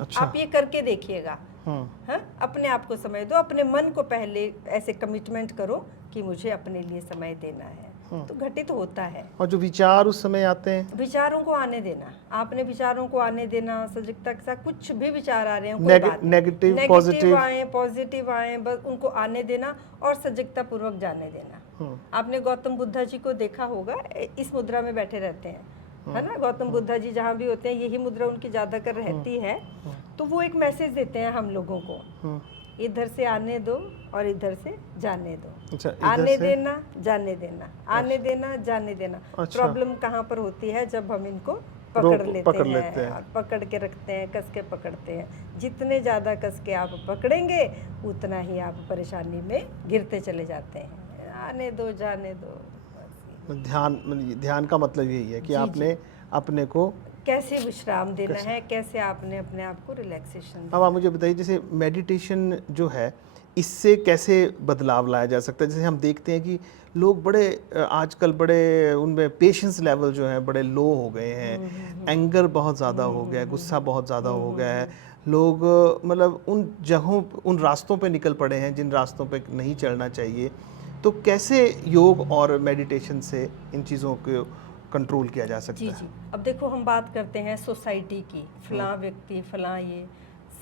अच्छा। आप ये करके देखिएगा। हाँ, अपने आप को समय दो, अपने मन को पहले ऐसे कमिटमेंट करो कि मुझे अपने लिए समय देना है, तो घटित होता है। और जो विचार उस समय आते हैं, विचारों को आने देना, आपने विचारों को आने देना, सजगता के साथ कुछ भी विचार आ रहे हैं, कोई बात नहीं, नेगेटिव पॉजिटिव आए, बस उनको आने देना और सजगता पूर्वक जाने देना। आपने गौतम बुद्धा जी को देखा होगा, इस मुद्रा में बैठे रहते हैं, है ना। गौतम बुद्धा जी जहाँ भी होते हैं यही मुद्रा उनकी ज्यादातर रहती है। तो वो एक मैसेज देते हैं हम लोगों को, इधर से आने दो और इधर से जाने दो। अच्छा, आने देना जाने देना, आने देना जाने देना। अच्छा। प्रॉब्लम कहाँ पर होती है? जब हम इनको पकड़ लेते हैं। हैं। और पकड़ के रखते हैं, कस के पकड़ते हैं। जितने ज़्यादा कस के आप पकड़ेंगे उतना ही आप परेशानी में गिरते चले जाते हैं। आने दो जाने दो। ध्यान का मतलब यही है कि आपने अपने को कैसे विश्राम देना है, कैसे आपने अपने आप को रिलैक्सेशन। अब आप मुझे बताइए, जैसे मेडिटेशन जो है इससे कैसे बदलाव लाया जा सकता है? जैसे हम देखते हैं कि लोग बड़े आजकल बड़े उनमें पेशेंस लेवल जो है बड़े लो हो गए हैं, एंगर बहुत ज़्यादा हो गया है, गुस्सा बहुत ज़्यादा हो गया है। लोग मतलब उन जगहों उन रास्तों पे निकल पड़े हैं जिन रास्तों पे नहीं चलना चाहिए। तो कैसे योग और मेडिटेशन से इन चीज़ों को कंट्रोल किया जा सकता है? जी। अब देखो हम बात करते हैं सोसाइटी की, फलां व्यक्ति फलां ये।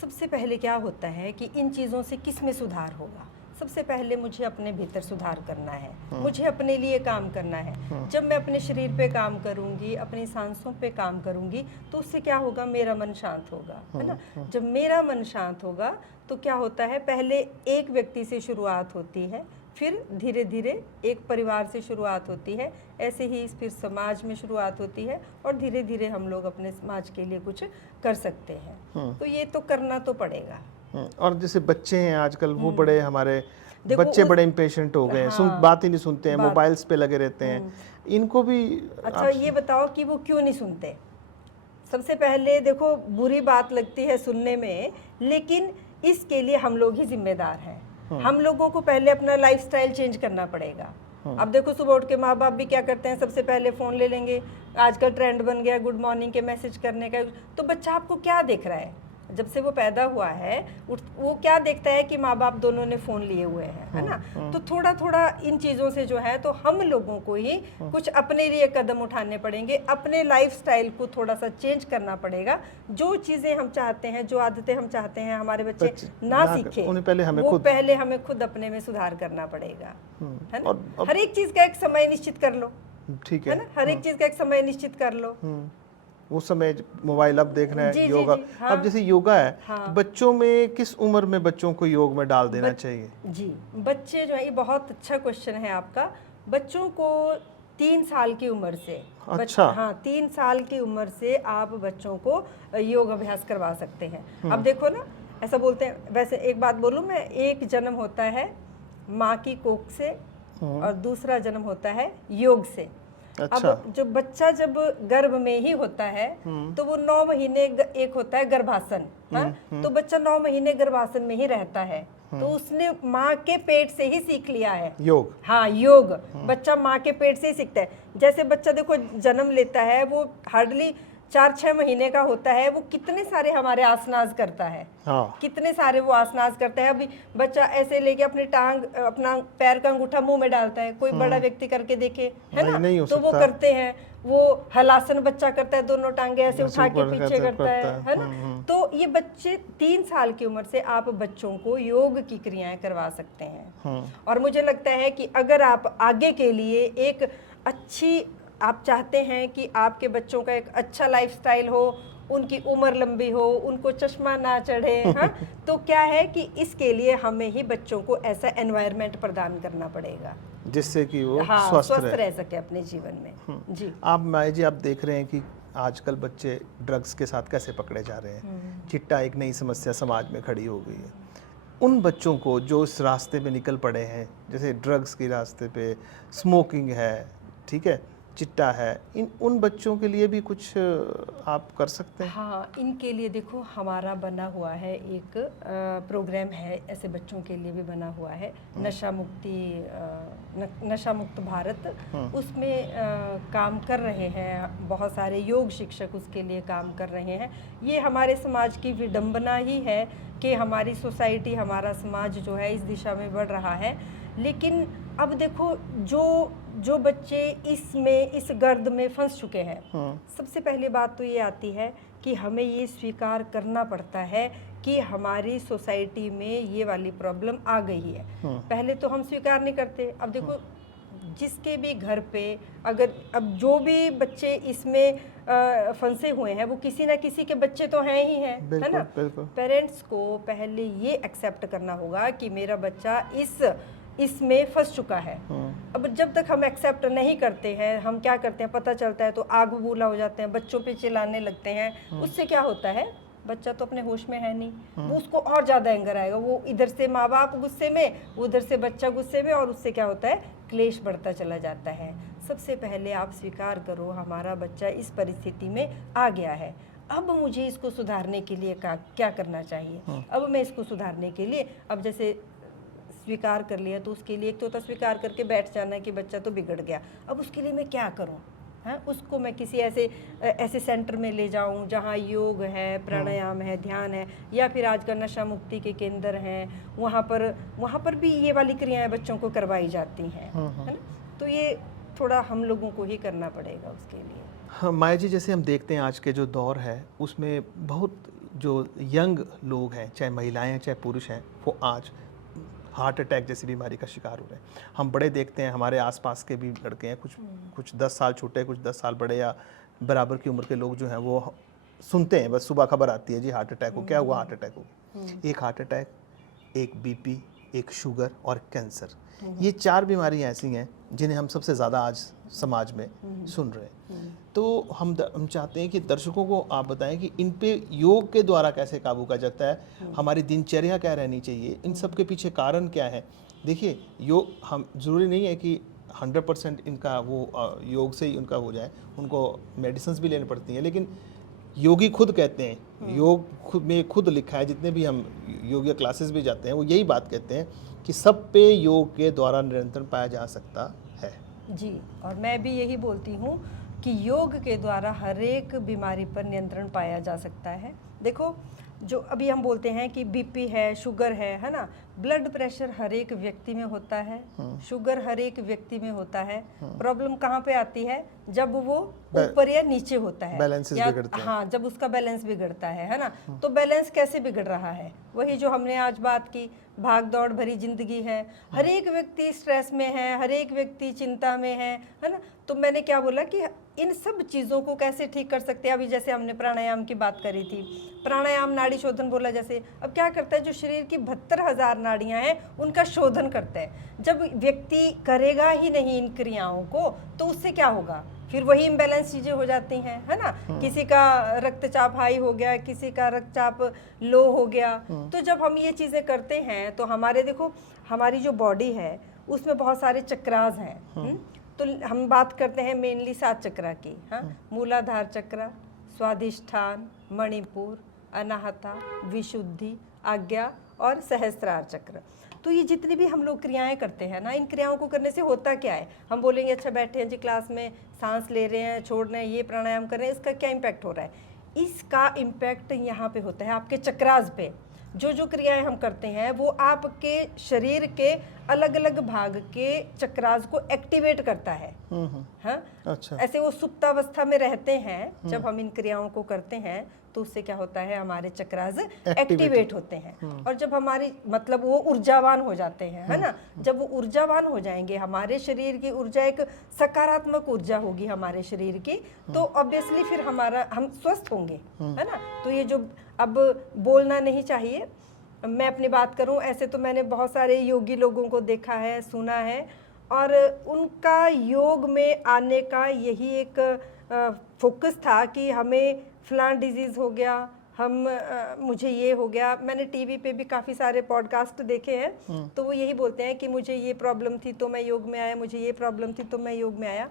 सबसे पहले क्या होता है कि इन चीज़ों से किस में सुधार होगा? सबसे पहले मुझे अपने भीतर सुधार करना है, मुझे अपने लिए काम करना है। जब मैं अपने शरीर पे काम करूंगी, अपनी सांसों पे काम करूंगी, तो उससे क्या होगा? मेरा मन शांत होगा, है ना। जब मेरा मन शांत होगा तो क्या होता है? पहले एक व्यक्ति से शुरुआत होती है, फिर धीरे धीरे एक परिवार से शुरुआत होती है, ऐसे ही फिर समाज में शुरुआत होती है और धीरे धीरे हम लोग अपने समाज के लिए कुछ कर सकते हैं। तो ये तो करना तो पड़ेगा। और जैसे बच्चे हैं आजकल, वो बड़े हमारे बच्चे बड़े इम्पेशेंट हो गए हैं, हाँ, बात ही नहीं सुनते हैं, मोबाइल्स पे लगे रहते हैं। इनको भी अच्छा ये बताओ कि वो क्यों नहीं सुनते? सबसे पहले देखो बुरी बात लगती है सुनने में, लेकिन इसके लिए हम लोग ही जिम्मेदार हैं। हम लोगों को पहले अपना लाइफस्टाइल चेंज करना पड़ेगा। अब देखो सुबह उठ के माँ बाप भी क्या करते हैं? सबसे पहले फ़ोन ले लेंगे। आजकल ट्रेंड बन गया गुड मॉर्निंग के मैसेज करने का। तो बच्चा आपको क्या देख रहा है? जब से वो पैदा हुआ है वो क्या देखता है कि माँ बाप दोनों ने फ़ोन लिए हुए हैं, है ना। तो थोड़ा थोड़ा इन चीज़ों से जो है तो हम लोगों को ही कुछ अपने लिए कदम उठाने पड़ेंगे, अपने लाइफस्टाइल को थोड़ा सा चेंज करना पड़ेगा। जो चीज़ें हम चाहते हैं, जो आदतें हम चाहते हैं हमारे बच्चे ना सीखें, उन्हें पहले हमें खुद अपने में सुधार करना पड़ेगा, है ना। और हर एक चीज़ का एक समय निश्चित कर लो, ठीक है ना। हर एक चीज़ का एक समय निश्चित कर लो। उस समय मोबाइल अब देखना है, योगा। हाँ, अब जैसे योगा है, तो बच्चों में किस उम्र में बच्चों को योग में डाल देना चाहिए? जी, बच्चे जो है, ये बहुत अच्छा क्वेश्चन है आपका। बच्चों को 3 साल की उम्र से, अच्छा, हाँ 3 साल की उम्र से आप बच्चों को योग अभ्यास करवा सकते हैं। अब देखो ना, ऐसा बोलते हैं, वैसे एक बात बोलूं मैं, एक जन्म होता है माँ की कोख से और दूसरा जन्म होता है योग से। अच्छा। अब जो बच्चा जब गर्भ में ही होता है तो वो 9 महीने, एक होता है गर्भासन, हाँ, तो बच्चा 9 महीने गर्भासन में ही रहता है। तो उसने माँ के पेट से ही सीख लिया है योग। हाँ, योग बच्चा माँ के पेट से ही सीखता है। जैसे बच्चा देखो जन्म लेता है, वो हार्डली 4-6 महीने का होता है, वो कितने सारे हमारे आसनास करता है, हाँ, कितने सारे वो आसनास करता है। अभी बच्चा ऐसे लेके अपनी टांग, अपना पैर का अंगूठा मुंह में डालता है, कोई बड़ा व्यक्ति करके देखे, है ना, तो वो करते हैं। वो हलासन बच्चा करता है, दोनों टांगे ऐसे उठा के पीछे करता है ना। तो ये बच्चे 3 साल की उम्र से आप बच्चों को योग की क्रियाएं करवा सकते हैं। और मुझे लगता है कि अगर आप आगे के लिए एक अच्छी, आप चाहते हैं कि आपके बच्चों का एक अच्छा लाइफस्टाइल हो, उनकी उम्र लंबी हो, उनको चश्मा ना चढ़े, हाँ, तो क्या है कि इसके लिए हमें ही बच्चों को ऐसा एनवायरनमेंट प्रदान करना पड़ेगा जिससे कि वो हाँ, स्वस्थ रह सके अपने जीवन में। जी, आप माया जी, आप देख रहे हैं कि आजकल बच्चे ड्रग्स के साथ कैसे पकड़े जा रहे हैं। चिट्टा एक नई समस्या समाज में खड़ी हो गई है। उन बच्चों को जो इस रास्ते में निकल पड़े हैं, जैसे ड्रग्स के रास्ते पे, स्मोकिंग है, ठीक है, चिट्टा है, उन बच्चों के लिए भी कुछ आप कर सकते हैं? हाँ, इनके लिए देखो हमारा बना हुआ है एक प्रोग्राम है, ऐसे बच्चों के लिए भी बना हुआ है, नशा मुक्त भारत। उसमें काम कर रहे हैं बहुत सारे योग शिक्षक, उसके लिए काम कर रहे हैं। ये हमारे समाज की विडंबना ही है कि हमारी सोसाइटी, हमारा समाज जो है इस दिशा में बढ़ रहा है। लेकिन अब देखो जो बच्चे इस गर्द में फंस चुके हैं, सबसे पहली बात तो ये आती है कि हमें ये स्वीकार करना पड़ता है कि हमारी सोसाइटी में ये वाली प्रॉब्लम आ गई है। पहले तो हम स्वीकार नहीं करते। अब देखो जिसके भी घर पे अगर अब जो भी बच्चे इसमें फंसे हुए हैं वो किसी ना किसी के बच्चे तो हैं ही हैं, है ना। बिल्कुल। पेरेंट्स को पहले ये एक्सेप्ट करना होगा कि मेरा बच्चा इसमें फंस चुका है। अब जब तक हम एक्सेप्ट नहीं करते हैं, हम क्या करते हैं, पता चलता है तो आग बबूला हो जाते हैं, बच्चों पे चिल्लाने लगते हैं। उससे क्या होता है, बच्चा तो अपने होश में है नहीं, वो उसको और ज़्यादा एंगर आएगा। वो इधर से माँ बाप गुस्से में, उधर से बच्चा गुस्से में, और उससे क्या होता है, क्लेश बढ़ता चला जाता है। सबसे पहले आप स्वीकार करो हमारा बच्चा इस परिस्थिति में आ गया है, अब मुझे इसको सुधारने के लिए क्या करना चाहिए। अब मैं इसको सुधारने के लिए, अब जैसे स्वीकार कर लिया तो उसके लिए एक तो स्वीकार करके बैठ जाना है कि बच्चा तो बिगड़ गया, अब उसके लिए मैं क्या करूं। हाँ, उसको मैं किसी ऐसे सेंटर में ले जाऊं जहां योग है, प्राणायाम है, ध्यान है, या फिर आजकल नशा मुक्ति के केंद्र हैं, वहाँ पर भी ये वाली क्रियाएं बच्चों को करवाई जाती हैं, है ना। तो ये थोड़ा हम लोगों को ही करना पड़ेगा उसके लिए। हाँ माया जी, जैसे हम देखते हैं आज के जो दौर है उसमें बहुत जो यंग लोग हैं, चाहे महिलाएं हैं चाहे पुरुष हैं, वो आज हार्ट अटैक जैसी बीमारी का शिकार हो रहे हैं। हम बड़े देखते हैं, हमारे आसपास के भी लड़के हैं, कुछ 10 साल छोटे, कुछ 10 साल बड़े, या बराबर की उम्र के लोग जो हैं वो सुनते हैं, बस सुबह खबर आती है जी हार्ट अटैक हो, क्या हुआ, हार्ट अटैक हो। एक हार्ट अटैक, एक बीपी, एक शुगर और कैंसर, ये 4 बीमारियां ऐसी हैं जिन्हें हम सबसे ज़्यादा आज समाज में सुन रहे हैं। तो हम चाहते हैं कि दर्शकों को आप बताएं कि इन पे योग के द्वारा कैसे काबू कर जाता है, हमारी दिनचर्या क्या रहनी चाहिए, इन सब के पीछे कारण क्या है। देखिए, योग हम ज़रूरी नहीं है कि 100% इनका वो योग से ही उनका हो जाए, उनको मेडिसिन भी लेनी पड़ती हैं, लेकिन योगी खुद कहते हैं, योग में खुद लिखा है, जितने भी हम योगा क्लासेस भी जाते हैं वो यही बात कहते हैं कि सब पे योग के द्वारा नियंत्रण पाया जा सकता है। जी, और मैं भी यही बोलती हूँ कि योग के द्वारा हर एक बीमारी पर नियंत्रण पाया जा सकता है। देखो, जो अभी हम बोलते हैं कि बीपी है, शुगर है ना, ब्लड प्रेशर हर एक व्यक्ति में होता है, शुगर हर एक व्यक्ति में होता है। प्रॉब्लम कहाँ पे आती है, जब वो ऊपर या नीचे होता है, बैलेंसेस बिगड़ते हैं। हाँ, जब उसका बैलेंस बिगड़ता है ना। तो बैलेंस कैसे बिगड़ रहा है, वही जो हमने आज बात की, भाग दौड़ भरी जिंदगी है, हर एक व्यक्ति स्ट्रेस में है, हर एक व्यक्ति चिंता में है ना। तो मैंने क्या बोला कि इन सब चीज़ों को कैसे ठीक कर सकते हैं। अभी जैसे हमने प्राणायाम की बात करी थी, प्राणायाम नाड़ी शोधन बोला, जैसे अब क्या करता है, जो शरीर की 72,000 नाड़ियां हैं उनका शोधन करता है। जब व्यक्ति करेगा ही नहीं इन क्रियाओं को तो उससे क्या होगा, फिर वही इम्बैलेंस चीज़ें हो जाती हैं, है ना। किसी का रक्तचाप हाई हो गया, किसी का रक्तचाप लो हो गया। तो जब हम ये चीज़ें करते हैं तो हमारे, देखो, हमारी जो बॉडी है उसमें बहुत सारे चक्रास हैं। तो हम बात करते हैं मेनली 7 चक्रा की। हाँ, मूलाधार चक्र, स्वाधिष्ठान, मणिपुर, अनाहता, विशुद्धि, आज्ञा और सहस्त्रार चक्र। तो ये जितनी भी हम लोग क्रियाएं करते हैं ना, इन क्रियाओं को करने से होता क्या है, हम बोलेंगे अच्छा बैठे हैं जी क्लास में, सांस ले रहे हैं, छोड़ रहे हैं, ये प्राणायाम कर रहे हैं, इसका क्या इम्पैक्ट हो रहा है। इसका इम्पैक्ट यहाँ पे होता है आपके चक्रास पे। जो क्रियाएं हम करते हैं वो आपके शरीर के अलग अलग भाग के चक्रास को एक्टिवेट करता है। हाँ, अच्छा। ऐसे वो सुप्तावस्था में रहते हैं जब हम इन क्रियाओं को करते हैं, तो उससे क्या होता है, हमारे चक्रास एक्टिवेट होते हैं। और जब हमारी, मतलब वो ऊर्जावान हो जाते हैं, है ना। जब वो ऊर्जावान हो जाएंगे, हमारे शरीर की ऊर्जा एक सकारात्मक ऊर्जा होगी हमारे शरीर की, तो ऑब्वियसली फिर हम स्वस्थ होंगे, है ना। तो ये जो अब बोलना नहीं चाहिए, मैं अपनी बात करूं, ऐसे तो मैंने बहुत सारे योगी लोगों को देखा है, सुना है, और उनका योग में आने का यही एक फोकस था कि हमें फलान डिजीज़ हो गया, मुझे ये हो गया। मैंने टीवी पे भी काफ़ी सारे पॉडकास्ट देखे हैं, तो वो यही बोलते हैं कि मुझे ये प्रॉब्लम थी तो मैं योग में आया, मुझे ये प्रॉब्लम थी तो मैं योग में आया।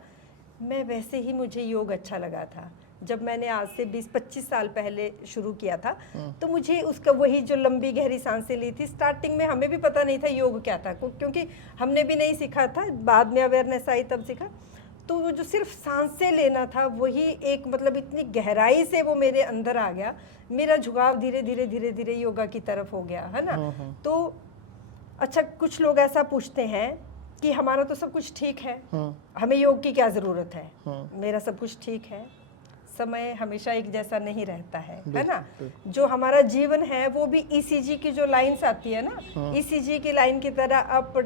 मैं वैसे ही, मुझे योग अच्छा लगा था जब मैंने आज से 20-25 साल पहले शुरू किया था। तो मुझे उसका वही जो लंबी गहरी सांसें ली थी, स्टार्टिंग में हमें भी पता नहीं था योग क्या था, क्योंकि हमने भी नहीं सीखा था, बाद में अवेयरनेस आई तब सीखा। तो वो जो सिर्फ सांसें लेना था, वही एक, मतलब इतनी गहराई से वो मेरे अंदर आ गया, मेरा झुकाव धीरे धीरे धीरे धीरे योगा की तरफ हो गया, है ना। तो अच्छा, कुछ लोग ऐसा पूछते हैं कि हमारा तो सब कुछ ठीक है, हमें योग की क्या ज़रूरत है, मेरा सब कुछ ठीक है। समय हमेशा एक जैसा नहीं रहता है ना। जो हमारा जीवन है वो भी ईसीजी की जो लाइंस आती है ना, ईसीजी की लाइन की तरह अप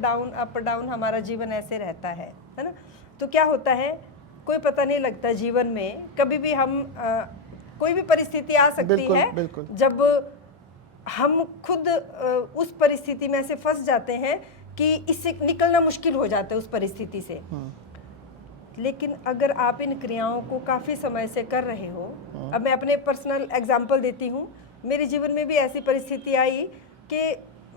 डाउन हमारा जीवन ऐसे रहता है ना। तो क्या होता है, कोई पता नहीं लगता जीवन में, कभी भी हम कोई भी परिस्थिति आ सकती है जब हम खुद उस परिस्थिति में ऐसे फंस जाते हैं कि इससे निकलना मुश्किल हो जाता है उस परिस्थिति से। लेकिन अगर आप इन क्रियाओं को काफ़ी समय से कर रहे हो, अब मैं अपने पर्सनल एग्जांपल देती हूँ, मेरे जीवन में भी ऐसी परिस्थिति आई कि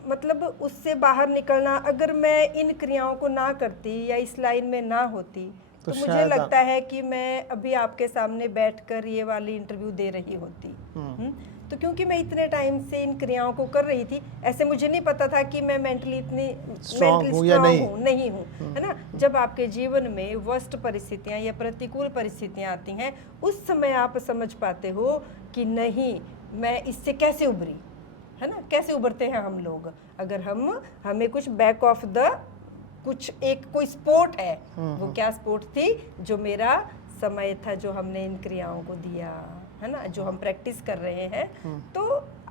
मतलब उससे बाहर निकलना, अगर मैं इन क्रियाओं को ना करती या इस लाइन में ना होती तो मुझे लगता है कि मैं अभी आपके सामने बैठकर ये वाली इंटरव्यू दे रही होती। तो क्योंकि मैं इतने टाइम से इन क्रियाओं को कर रही थी, ऐसे मुझे नहीं पता था कि मैं मेंटली इतनी स्ट्रॉन्ग नहीं हूँ, है ना। जब आपके जीवन में वर्स्ट परिस्थितियाँ या प्रतिकूल परिस्थितियाँ आती हैं, उस समय आप समझ पाते हो कि नहीं, मैं इससे कैसे उभरी, है ना। कैसे उभरते हैं हम लोग, अगर हमें कुछ बैक ऑफ द कुछ एक कोई स्पोर्ट है, वो क्या स्पोर्ट थी, जो मेरा समय था, जो हमने इन क्रियाओं को दिया, है ना, जो हम प्रैक्टिस कर रहे हैं। तो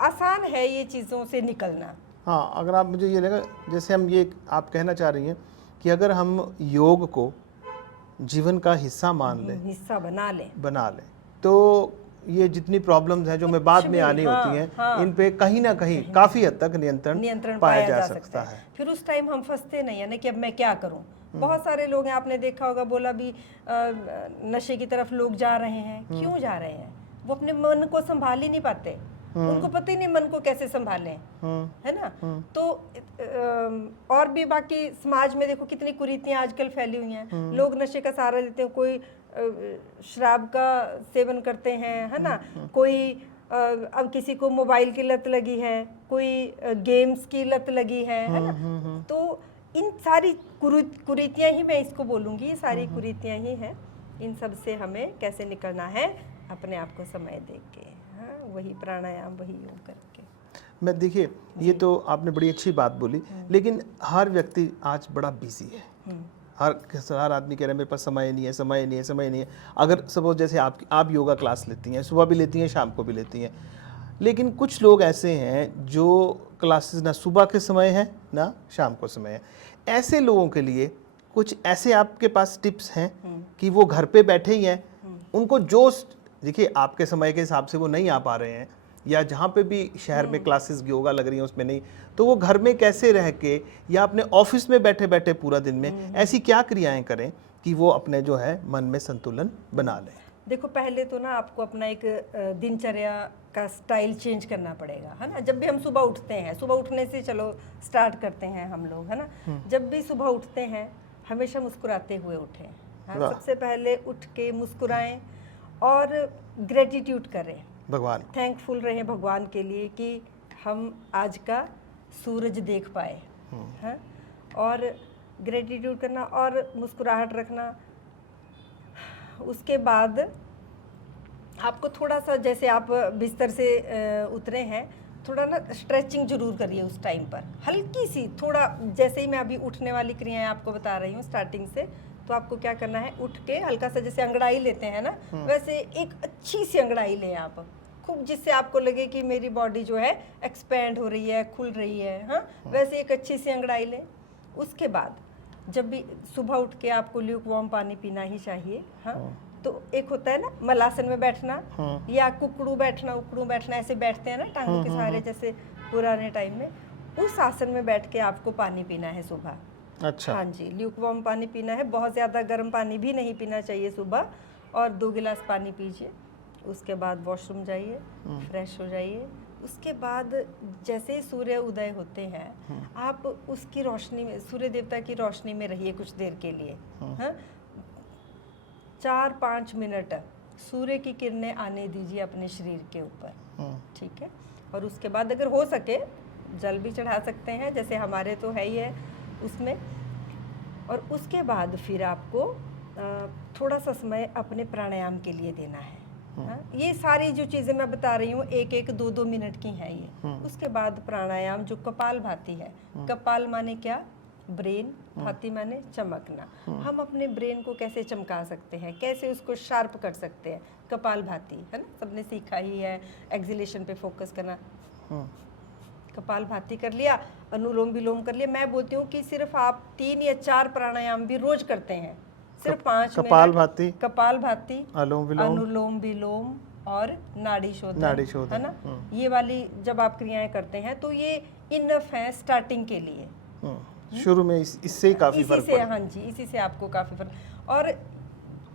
आसान है ये चीज़ों से निकलना। हाँ, अगर आप मुझे ये लगा, जैसे हम ये आप कहना चाह रही हैं कि अगर हम योग को जीवन का हिस्सा मान लें, हिस्सा बना लें, तो ये जितनी प्रॉब्लम्स हैं जो मैं बाद में आनी होती हैं, इन पे कहीं ना कहीं काफ़ी हद तक नियंत्रण पाया जा सकता है। फिर उस टाइम हम फंसते नहीं है ना कि अब मैं क्या करूं। बहुत सारे लोग हैं, आपने देखा होगा, बोला भी नशे की तरफ लोग जा रहे हैं। क्यों जा रहे हैं? वो अपने मन को संभाल ही नहीं पाते, उनको पता ही नहीं मन को कैसे संभालें, है ना। तो और भी बाकी समाज में देखो कितनी कुरीतियां आजकल फैली हुई हैं। लोग नशे का सहारा लेते हैं, कोई शराब का सेवन करते हैं, है ना, कोई अब किसी को मोबाइल की लत लगी है, कोई गेम्स की लत लगी है ना। तो इन सारी कुरीतियां ही, मैं इसको बोलूँगी, ये सारी कुरीतियां ही हैं। इन सब से हमें कैसे निकलना है, अपने आप को समय दे के, हाँ, वही प्राणायाम, वही योग करके। मैं देखिए, ये तो आपने बड़ी अच्छी बात बोली, लेकिन हर व्यक्ति आज बड़ा बिजी है। हर आदमी कह रहा है मेरे पास समय नहीं है। अगर सपोज जैसे आप योगा क्लास लेती हैं, सुबह भी लेती हैं, शाम को भी लेती हैं, लेकिन कुछ लोग ऐसे हैं जो क्लासेस ना सुबह के समय है ना शाम को समय है। ऐसे लोगों के लिए कुछ ऐसे आपके पास टिप्स हैं कि वो घर पे बैठे ही हैं, उनको जो, देखिए आपके समय के हिसाब से वो नहीं आ पा रहे हैं, या जहाँ पे भी शहर में क्लासेस योगा लग रही हैं उसमें नहीं, तो वो घर में कैसे रह के या अपने ऑफिस में बैठे बैठे पूरा दिन में ऐसी क्या क्रियाएं करें कि वो अपने जो है मन में संतुलन बना लें? देखो, पहले तो ना आपको अपना एक दिनचर्या का स्टाइल चेंज करना पड़ेगा, है ना। जब भी हम सुबह उठते हैं, सुबह उठने से चलो स्टार्ट करते हैं हम लोग, है ना। जब भी सुबह उठते हैं हमेशा मुस्कुराते हुए उठें, हाँ? सबसे पहले उठ के मुस्कुराएं और ग्रेटिट्यूड करें, भगवान, थैंकफुल रहें भगवान के लिए कि हम आज का सूरज देख पाए, हाँ। और ग्रेटिट्यूड करना और मुस्कुराहट रखना। उसके बाद आपको थोड़ा सा, जैसे आप बिस्तर से उतरे हैं, थोड़ा ना स्ट्रेचिंग जरूर करिए उस टाइम पर, हल्की सी, थोड़ा, जैसे ही मैं अभी उठने वाली क्रियाएं आपको बता रही हूँ स्टार्टिंग से, तो आपको क्या करना है, उठ के हल्का सा, जैसे अंगड़ाई लेते हैं ना, वैसे एक अच्छी सी अंगड़ाई लें आप, खूब, जिससे आपको लगे कि मेरी बॉडी जो है एक्सपेंड हो रही है, खुल रही है, हाँ। वैसे एक अच्छी सी अंगड़ाई लें। उसके बाद जब भी सुबह उठ के आपको ल्यूक वार्म पानी पीना ही चाहिए, हाँ। तो एक होता है ना मलासन में बैठना, या कुकड़ू बैठना, ऐसे बैठते हैं ना टांगों के सहारे, जैसे पुराने टाइम में, उस आसन में बैठ के आपको पानी पीना है सुबह। अच्छा। हाँ जी, ल्यूक वार्म पानी पीना है, बहुत ज़्यादा गर्म पानी भी नहीं पीना चाहिए सुबह, और 2 गिलास पानी पीजिए। उसके बाद वॉशरूम जाइए, फ्रेश हो जाइए। उसके बाद जैसे ही सूर्य उदय होते हैं, आप उसकी रोशनी में, सूर्य देवता की रोशनी में रहिए कुछ देर के लिए, हाँ। 4-5 मिनट सूर्य की किरणें आने दीजिए अपने शरीर के ऊपर, ठीक है। और उसके बाद अगर हो सके जल भी चढ़ा सकते हैं, जैसे हमारे तो है ही है उसमें। और उसके बाद फिर आपको थोड़ा सा समय अपने प्राणायाम के लिए देना है, हाँ? ये सारी जो चीज़ें मैं बता रही हूँ 1-1, 2-2 मिनट की हैं ये। उसके बाद प्राणायाम जो कपाल भाती है, कपाल माने क्या, ब्रेन, भांति माने चमकना। हम अपने ब्रेन को कैसे चमका सकते हैं, कैसे उसको शार्प कर सकते हैं? कपाल भाती, है ना, सबने सीखा ही है, एक्सहेलेशन पे फोकस करना। कपाल भाती कर लिया, अनुलोम विलोम कर लिया। मैं बोलती हूँ कि सिर्फ आप 3 या 4 प्राणायाम भी रोज करते हैं, सिर्फ 5 कपाल मिनट भाती, कपाल भाती, अनुलोम अनुलोम विलोम और नाड़ी नाड़ी शोधन, शोधन, है ना, ये वाली जब आप क्रियाएं करते हैं तो ये इनफ है स्टार्टिंग के लिए। शुरू में इससे ही काफी इसी फर्क से, पड़ा। हाँ जी, इसी से आपको काफी फर्क। और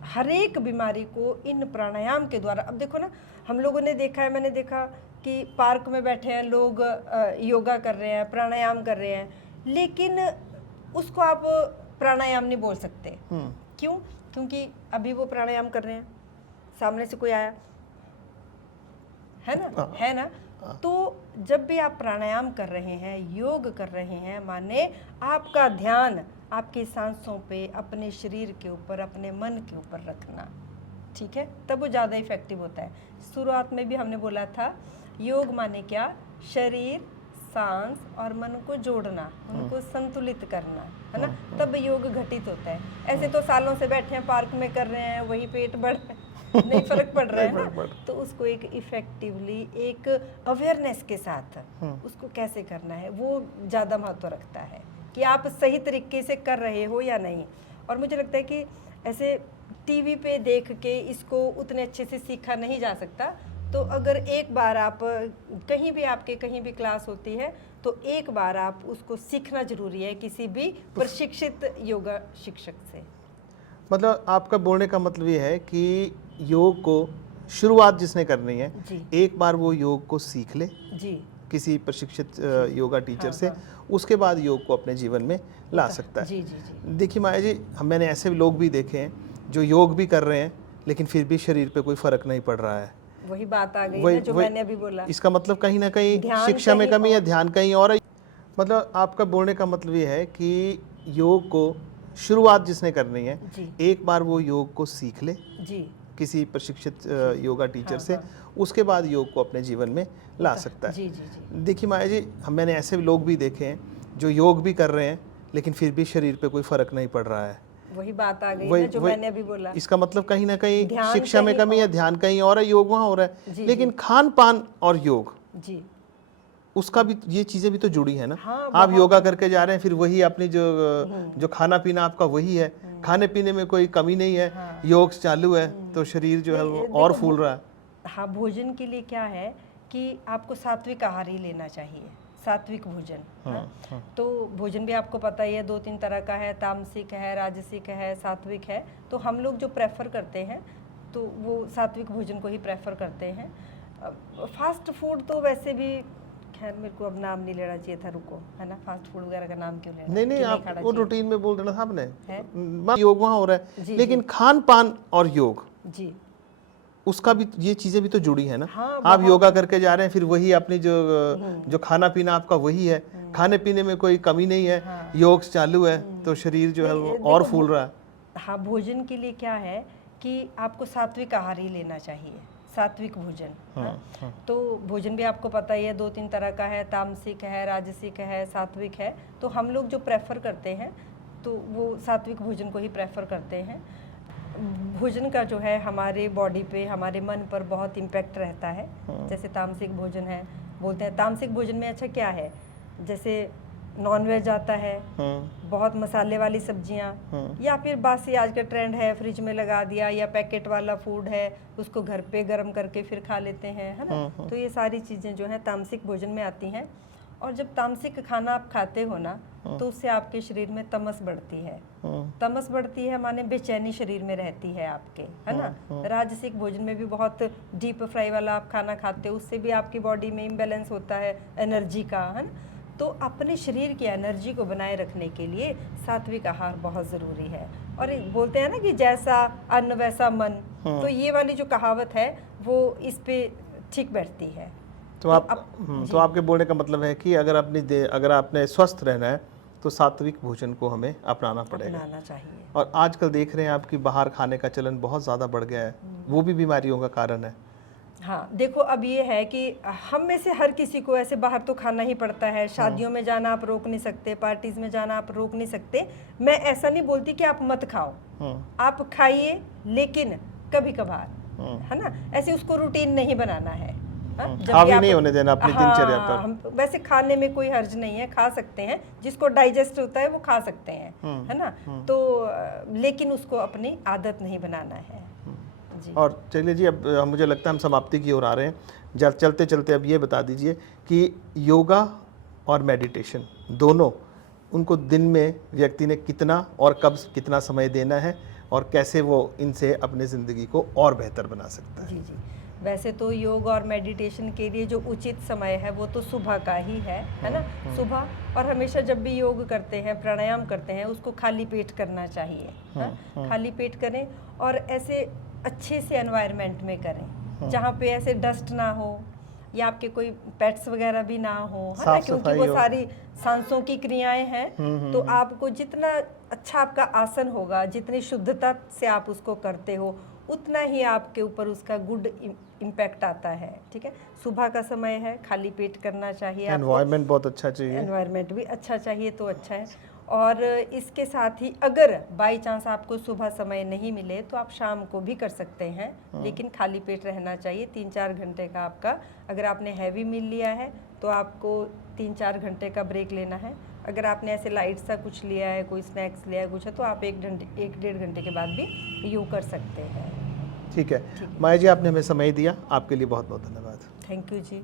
हर एक बीमारी को इन प्राणायाम के द्वारा, अब देखो ना, हम लोगों ने देखा है, मैंने देखा कि पार्क में बैठे हैं लोग, योगा कर रहे हैं, प्राणायाम कर रहे हैं, लेकिन उसको आप प्राणायाम नहीं बोल सकते। क्यों? क्योंकि अभी वो प्राणायाम कर रहे हैं, सामने से कोई आया, है ना, है ना। तो जब भी आप प्राणायाम कर रहे हैं, योग कर रहे हैं, माने आपका ध्यान आपकी सांसों पे, अपने शरीर के ऊपर, अपने मन के ऊपर रखना, ठीक है, तब वो ज़्यादा इफेक्टिव होता है। शुरुआत में भी हमने बोला था, योग माने क्या? शरीर, सांस और मन को जोड़ना, उनको संतुलित करना, है ना, तब योग घटित होता है। ऐसे तो सालों से बैठे हैं, पार्क में कर रहे हैं, वही पेट बढ़ नहीं फर्क पड़ रहा है ना। तो उसको एक इफेक्टिवली, एक अवेयरनेस के साथ उसको कैसे करना है, वो ज़्यादा महत्व रखता है कि आप सही तरीके से कर रहे हो या नहीं। और मुझे लगता है कि ऐसे टीवी पे देख के इसको उतने अच्छे से सीखा नहीं जा सकता। तो अगर एक बार आप कहीं भी, आपके कहीं भी क्लास होती है, तो एक बार आप उसको सीखना जरूरी है किसी भी प्रशिक्षित योगा शिक्षक से। मतलब आपका बोलने का मतलब ये है कि योग को शुरुआत जिसने करनी है, एक बार वो योग को सीख ले जी, किसी प्रशिक्षित योगा टीचर से, उसके बाद योग को अपने जीवन में ला सकता है। जी जी जी। देखिए माया जी, मैंने ऐसे लोग भी देखे हैं जो योग भी कर रहे हैं लेकिन फिर भी शरीर पे कोई फर्क नहीं पड़ रहा है। वही बात आ गई ना जो मैंने अभी बोला। इसका मतलब कहीं ना कहीं शिक्षा में कमी या ध्यान कहीं और है। मतलब आपका बोलने का मतलब ये है कि योग को शुरुआत जिसने करनी है, एक बार वो योग को सीख ले जी, किसी प्रशिक्षित योगा टीचर से, उसके बाद योग को अपने जीवन में ला सकता है। जी जी जी। देखिए माया जी, मैंने ऐसे लोग भी देखे हैं जो योग भी कर रहे हैं लेकिन फिर भी शरीर पे कोई फर्क नहीं पड़ रहा है। वही बात आ गई ना जो मैंने अभी बोला। इसका मतलब कहीं ना कहीं शिक्षा में कमी या ध्यान कहीं और है, योग वहाँ हो रहा है, लेकिन खान पान और योग जी, उसका भी, ये चीजें भी तो जुड़ी है ना। हाँ, आप योगा करके जा रहे हैं, फिर वही अपनी जो खाना पीना आपका वही है, खाने पीने में कोई कमी नहीं है, योग चालू है, तो शरीर जो है वो और फूल रहा है। हाँ, भोजन के लिए क्या है कि आपको सात्विक आहार ही लेना चाहिए, सात्विक भोजन। हाँ। तो भोजन भी आपको पता ही है, 2-3 तरह का है, तामसिक है, राजसिक है, सात्विक है। तो हम लोग जो प्रेफर करते हैं तो वो सात्विक भोजन को ही प्रेफर करते हैं। फास्ट फूड तो वैसे भी, खैर मेरे को अब नाम नहीं लेना चाहिए था, रुको, है ना, फास्ट फूड वगैरह का नाम क्यों लेना? नहीं, आप वो रूटीन में बोल देना था आपने, योग वहाँ हो रहा है, लेकिन खान पान और योग जी, उसका भी, ये चीजें भी तो जुड़ी है ना। हाँ, आप योगा करके जा रहे हैं, फिर वही अपनी जो खाना पीना आपका वही है, खाने पीने में कोई कमी नहीं है, योग चालू है, तो शरीर जो है वो और फूल रहा है। हाँ, भोजन के लिए क्या है कि आपको सात्विक आहार ही लेना चाहिए, सात्विक भोजन। हाँ। तो भोजन भी आपको पता ही है, 2-3 तरह का है, तामसिक है, राजसिक है, सात्विक है। तो हम लोग जो प्रेफर करते हैं तो वो सात्विक भोजन को ही प्रेफर करते हैं। भोजन का जो है हमारे बॉडी पे, हमारे मन पर बहुत इम्पैक्ट रहता है। जैसे तामसिक भोजन है, बोलते हैं तामसिक भोजन में अच्छा क्या है, जैसे नॉनवेज आता है, बहुत मसाले वाली सब्जियां, या फिर बासी, आज का ट्रेंड है फ्रिज में लगा दिया, या पैकेट वाला फूड है उसको घर पे गर्म करके फिर खा लेते हैं, है ना। तो ये सारी चीज़ें जो हैं तामसिक भोजन में आती हैं। और जब तामसिक खाना आप खाते हो ना, तो उससे आपके शरीर में तमस बढ़ती है। तमस बढ़ती है माने बेचैनी शरीर में रहती है आपके, है ना। राजसिक भोजन में भी बहुत डीप फ्राई वाला आप खाना खाते हो, उससे भी आपकी बॉडी में इम्बैलेंस होता है एनर्जी का, है ना। तो अपने शरीर की एनर्जी को बनाए रखने के लिए सात्विक आहार बहुत ज़रूरी है। और बोलते हैं ना कि जैसा अन्न वैसा मन, तो ये वाली जो कहावत है वो इस पे ठीक बैठती है। तो आपके बोलने का मतलब है कि अगर आपने स्वस्थ रहना है तो सात्विक भोजन को हमें अपनाना पड़ेगा, अपनाना चाहिए। और आजकल देख रहे हैं आपकी बाहर खाने का चलन बहुत ज़्यादा बढ़ गया है, वो भी बीमारियों का कारण है। हाँ, देखो अब ये है कि हम में से हर किसी को ऐसे बाहर तो खाना ही पड़ता है। शादियों में जाना आप रोक नहीं सकते, पार्टीज में जाना आप रोक नहीं सकते। मैं ऐसा नहीं बोलती कि आप मत खाओ, आप खाइए, लेकिन कभी कभार, है ना, ऐसे उसको रूटीन नहीं बनाना है। हाँ, जब हावी भी आप- नहीं होने देना अपनी दिनचर्या पर। हम वैसे खाने में कोई हर्ज नहीं है, खा सकते हैं, जिसको डाइजेस्ट होता है वो खा सकते हैं, है ना। तो लेकिन उसको अपनी आदत नहीं बनाना है जी। और चलिए जी, अब मुझे लगता है हम समाप्ति की ओर आ रहे हैं। चलते चलते अब ये बता दीजिए कि योगा और मेडिटेशन दोनों, उनको दिन में व्यक्ति ने कितना और कब कितना समय देना है, और कैसे वो इनसे अपनी ज़िंदगी को और बेहतर बना सकता है? जी जी, वैसे तो योग और मेडिटेशन के लिए जो उचित समय है वो तो सुबह का ही है ना। सुबह, और हमेशा जब भी योग करते हैं, प्राणायाम करते हैं, उसको खाली पेट करना चाहिए। हाँ, खाली पेट करें और ऐसे अच्छे से एनवायरनमेंट में करें जहाँ पे ऐसे डस्ट ना हो, या आपके कोई पेट्स वगैरह भी ना हो, है ना, साफ क्योंकि सफाई वो हो। सारी सांसों की क्रियाएं हैं। तो आपको जितना अच्छा आपका आसन होगा, जितनी शुद्धता से आप उसको करते हो, उतना ही आपके ऊपर उसका गुड इम्पैक्ट आता है। ठीक है, सुबह का समय है, खाली पेट करना चाहिए आपको, एनवायरनमेंट बहुत अच्छा चाहिए। एनवायरनमेंट भी अच्छा चाहिए तो अच्छा है। और इसके साथ ही अगर बाई चांस आपको सुबह समय नहीं मिले तो आप शाम को भी कर सकते हैं, लेकिन खाली पेट रहना चाहिए। 3-4 घंटे का आपका, अगर आपने हैवी मील लिया है तो आपको 3-4 घंटे का ब्रेक लेना है। अगर आपने ऐसे लाइट सा कुछ लिया है, कोई स्नैक्स लिया है, कुछ है, तो आप 1-1.5 घंटे के बाद भी योग कर सकते हैं। ठीक है माया जी, आपने हमें समय दिया, आपके लिए बहुत बहुत धन्यवाद। Thank you ji.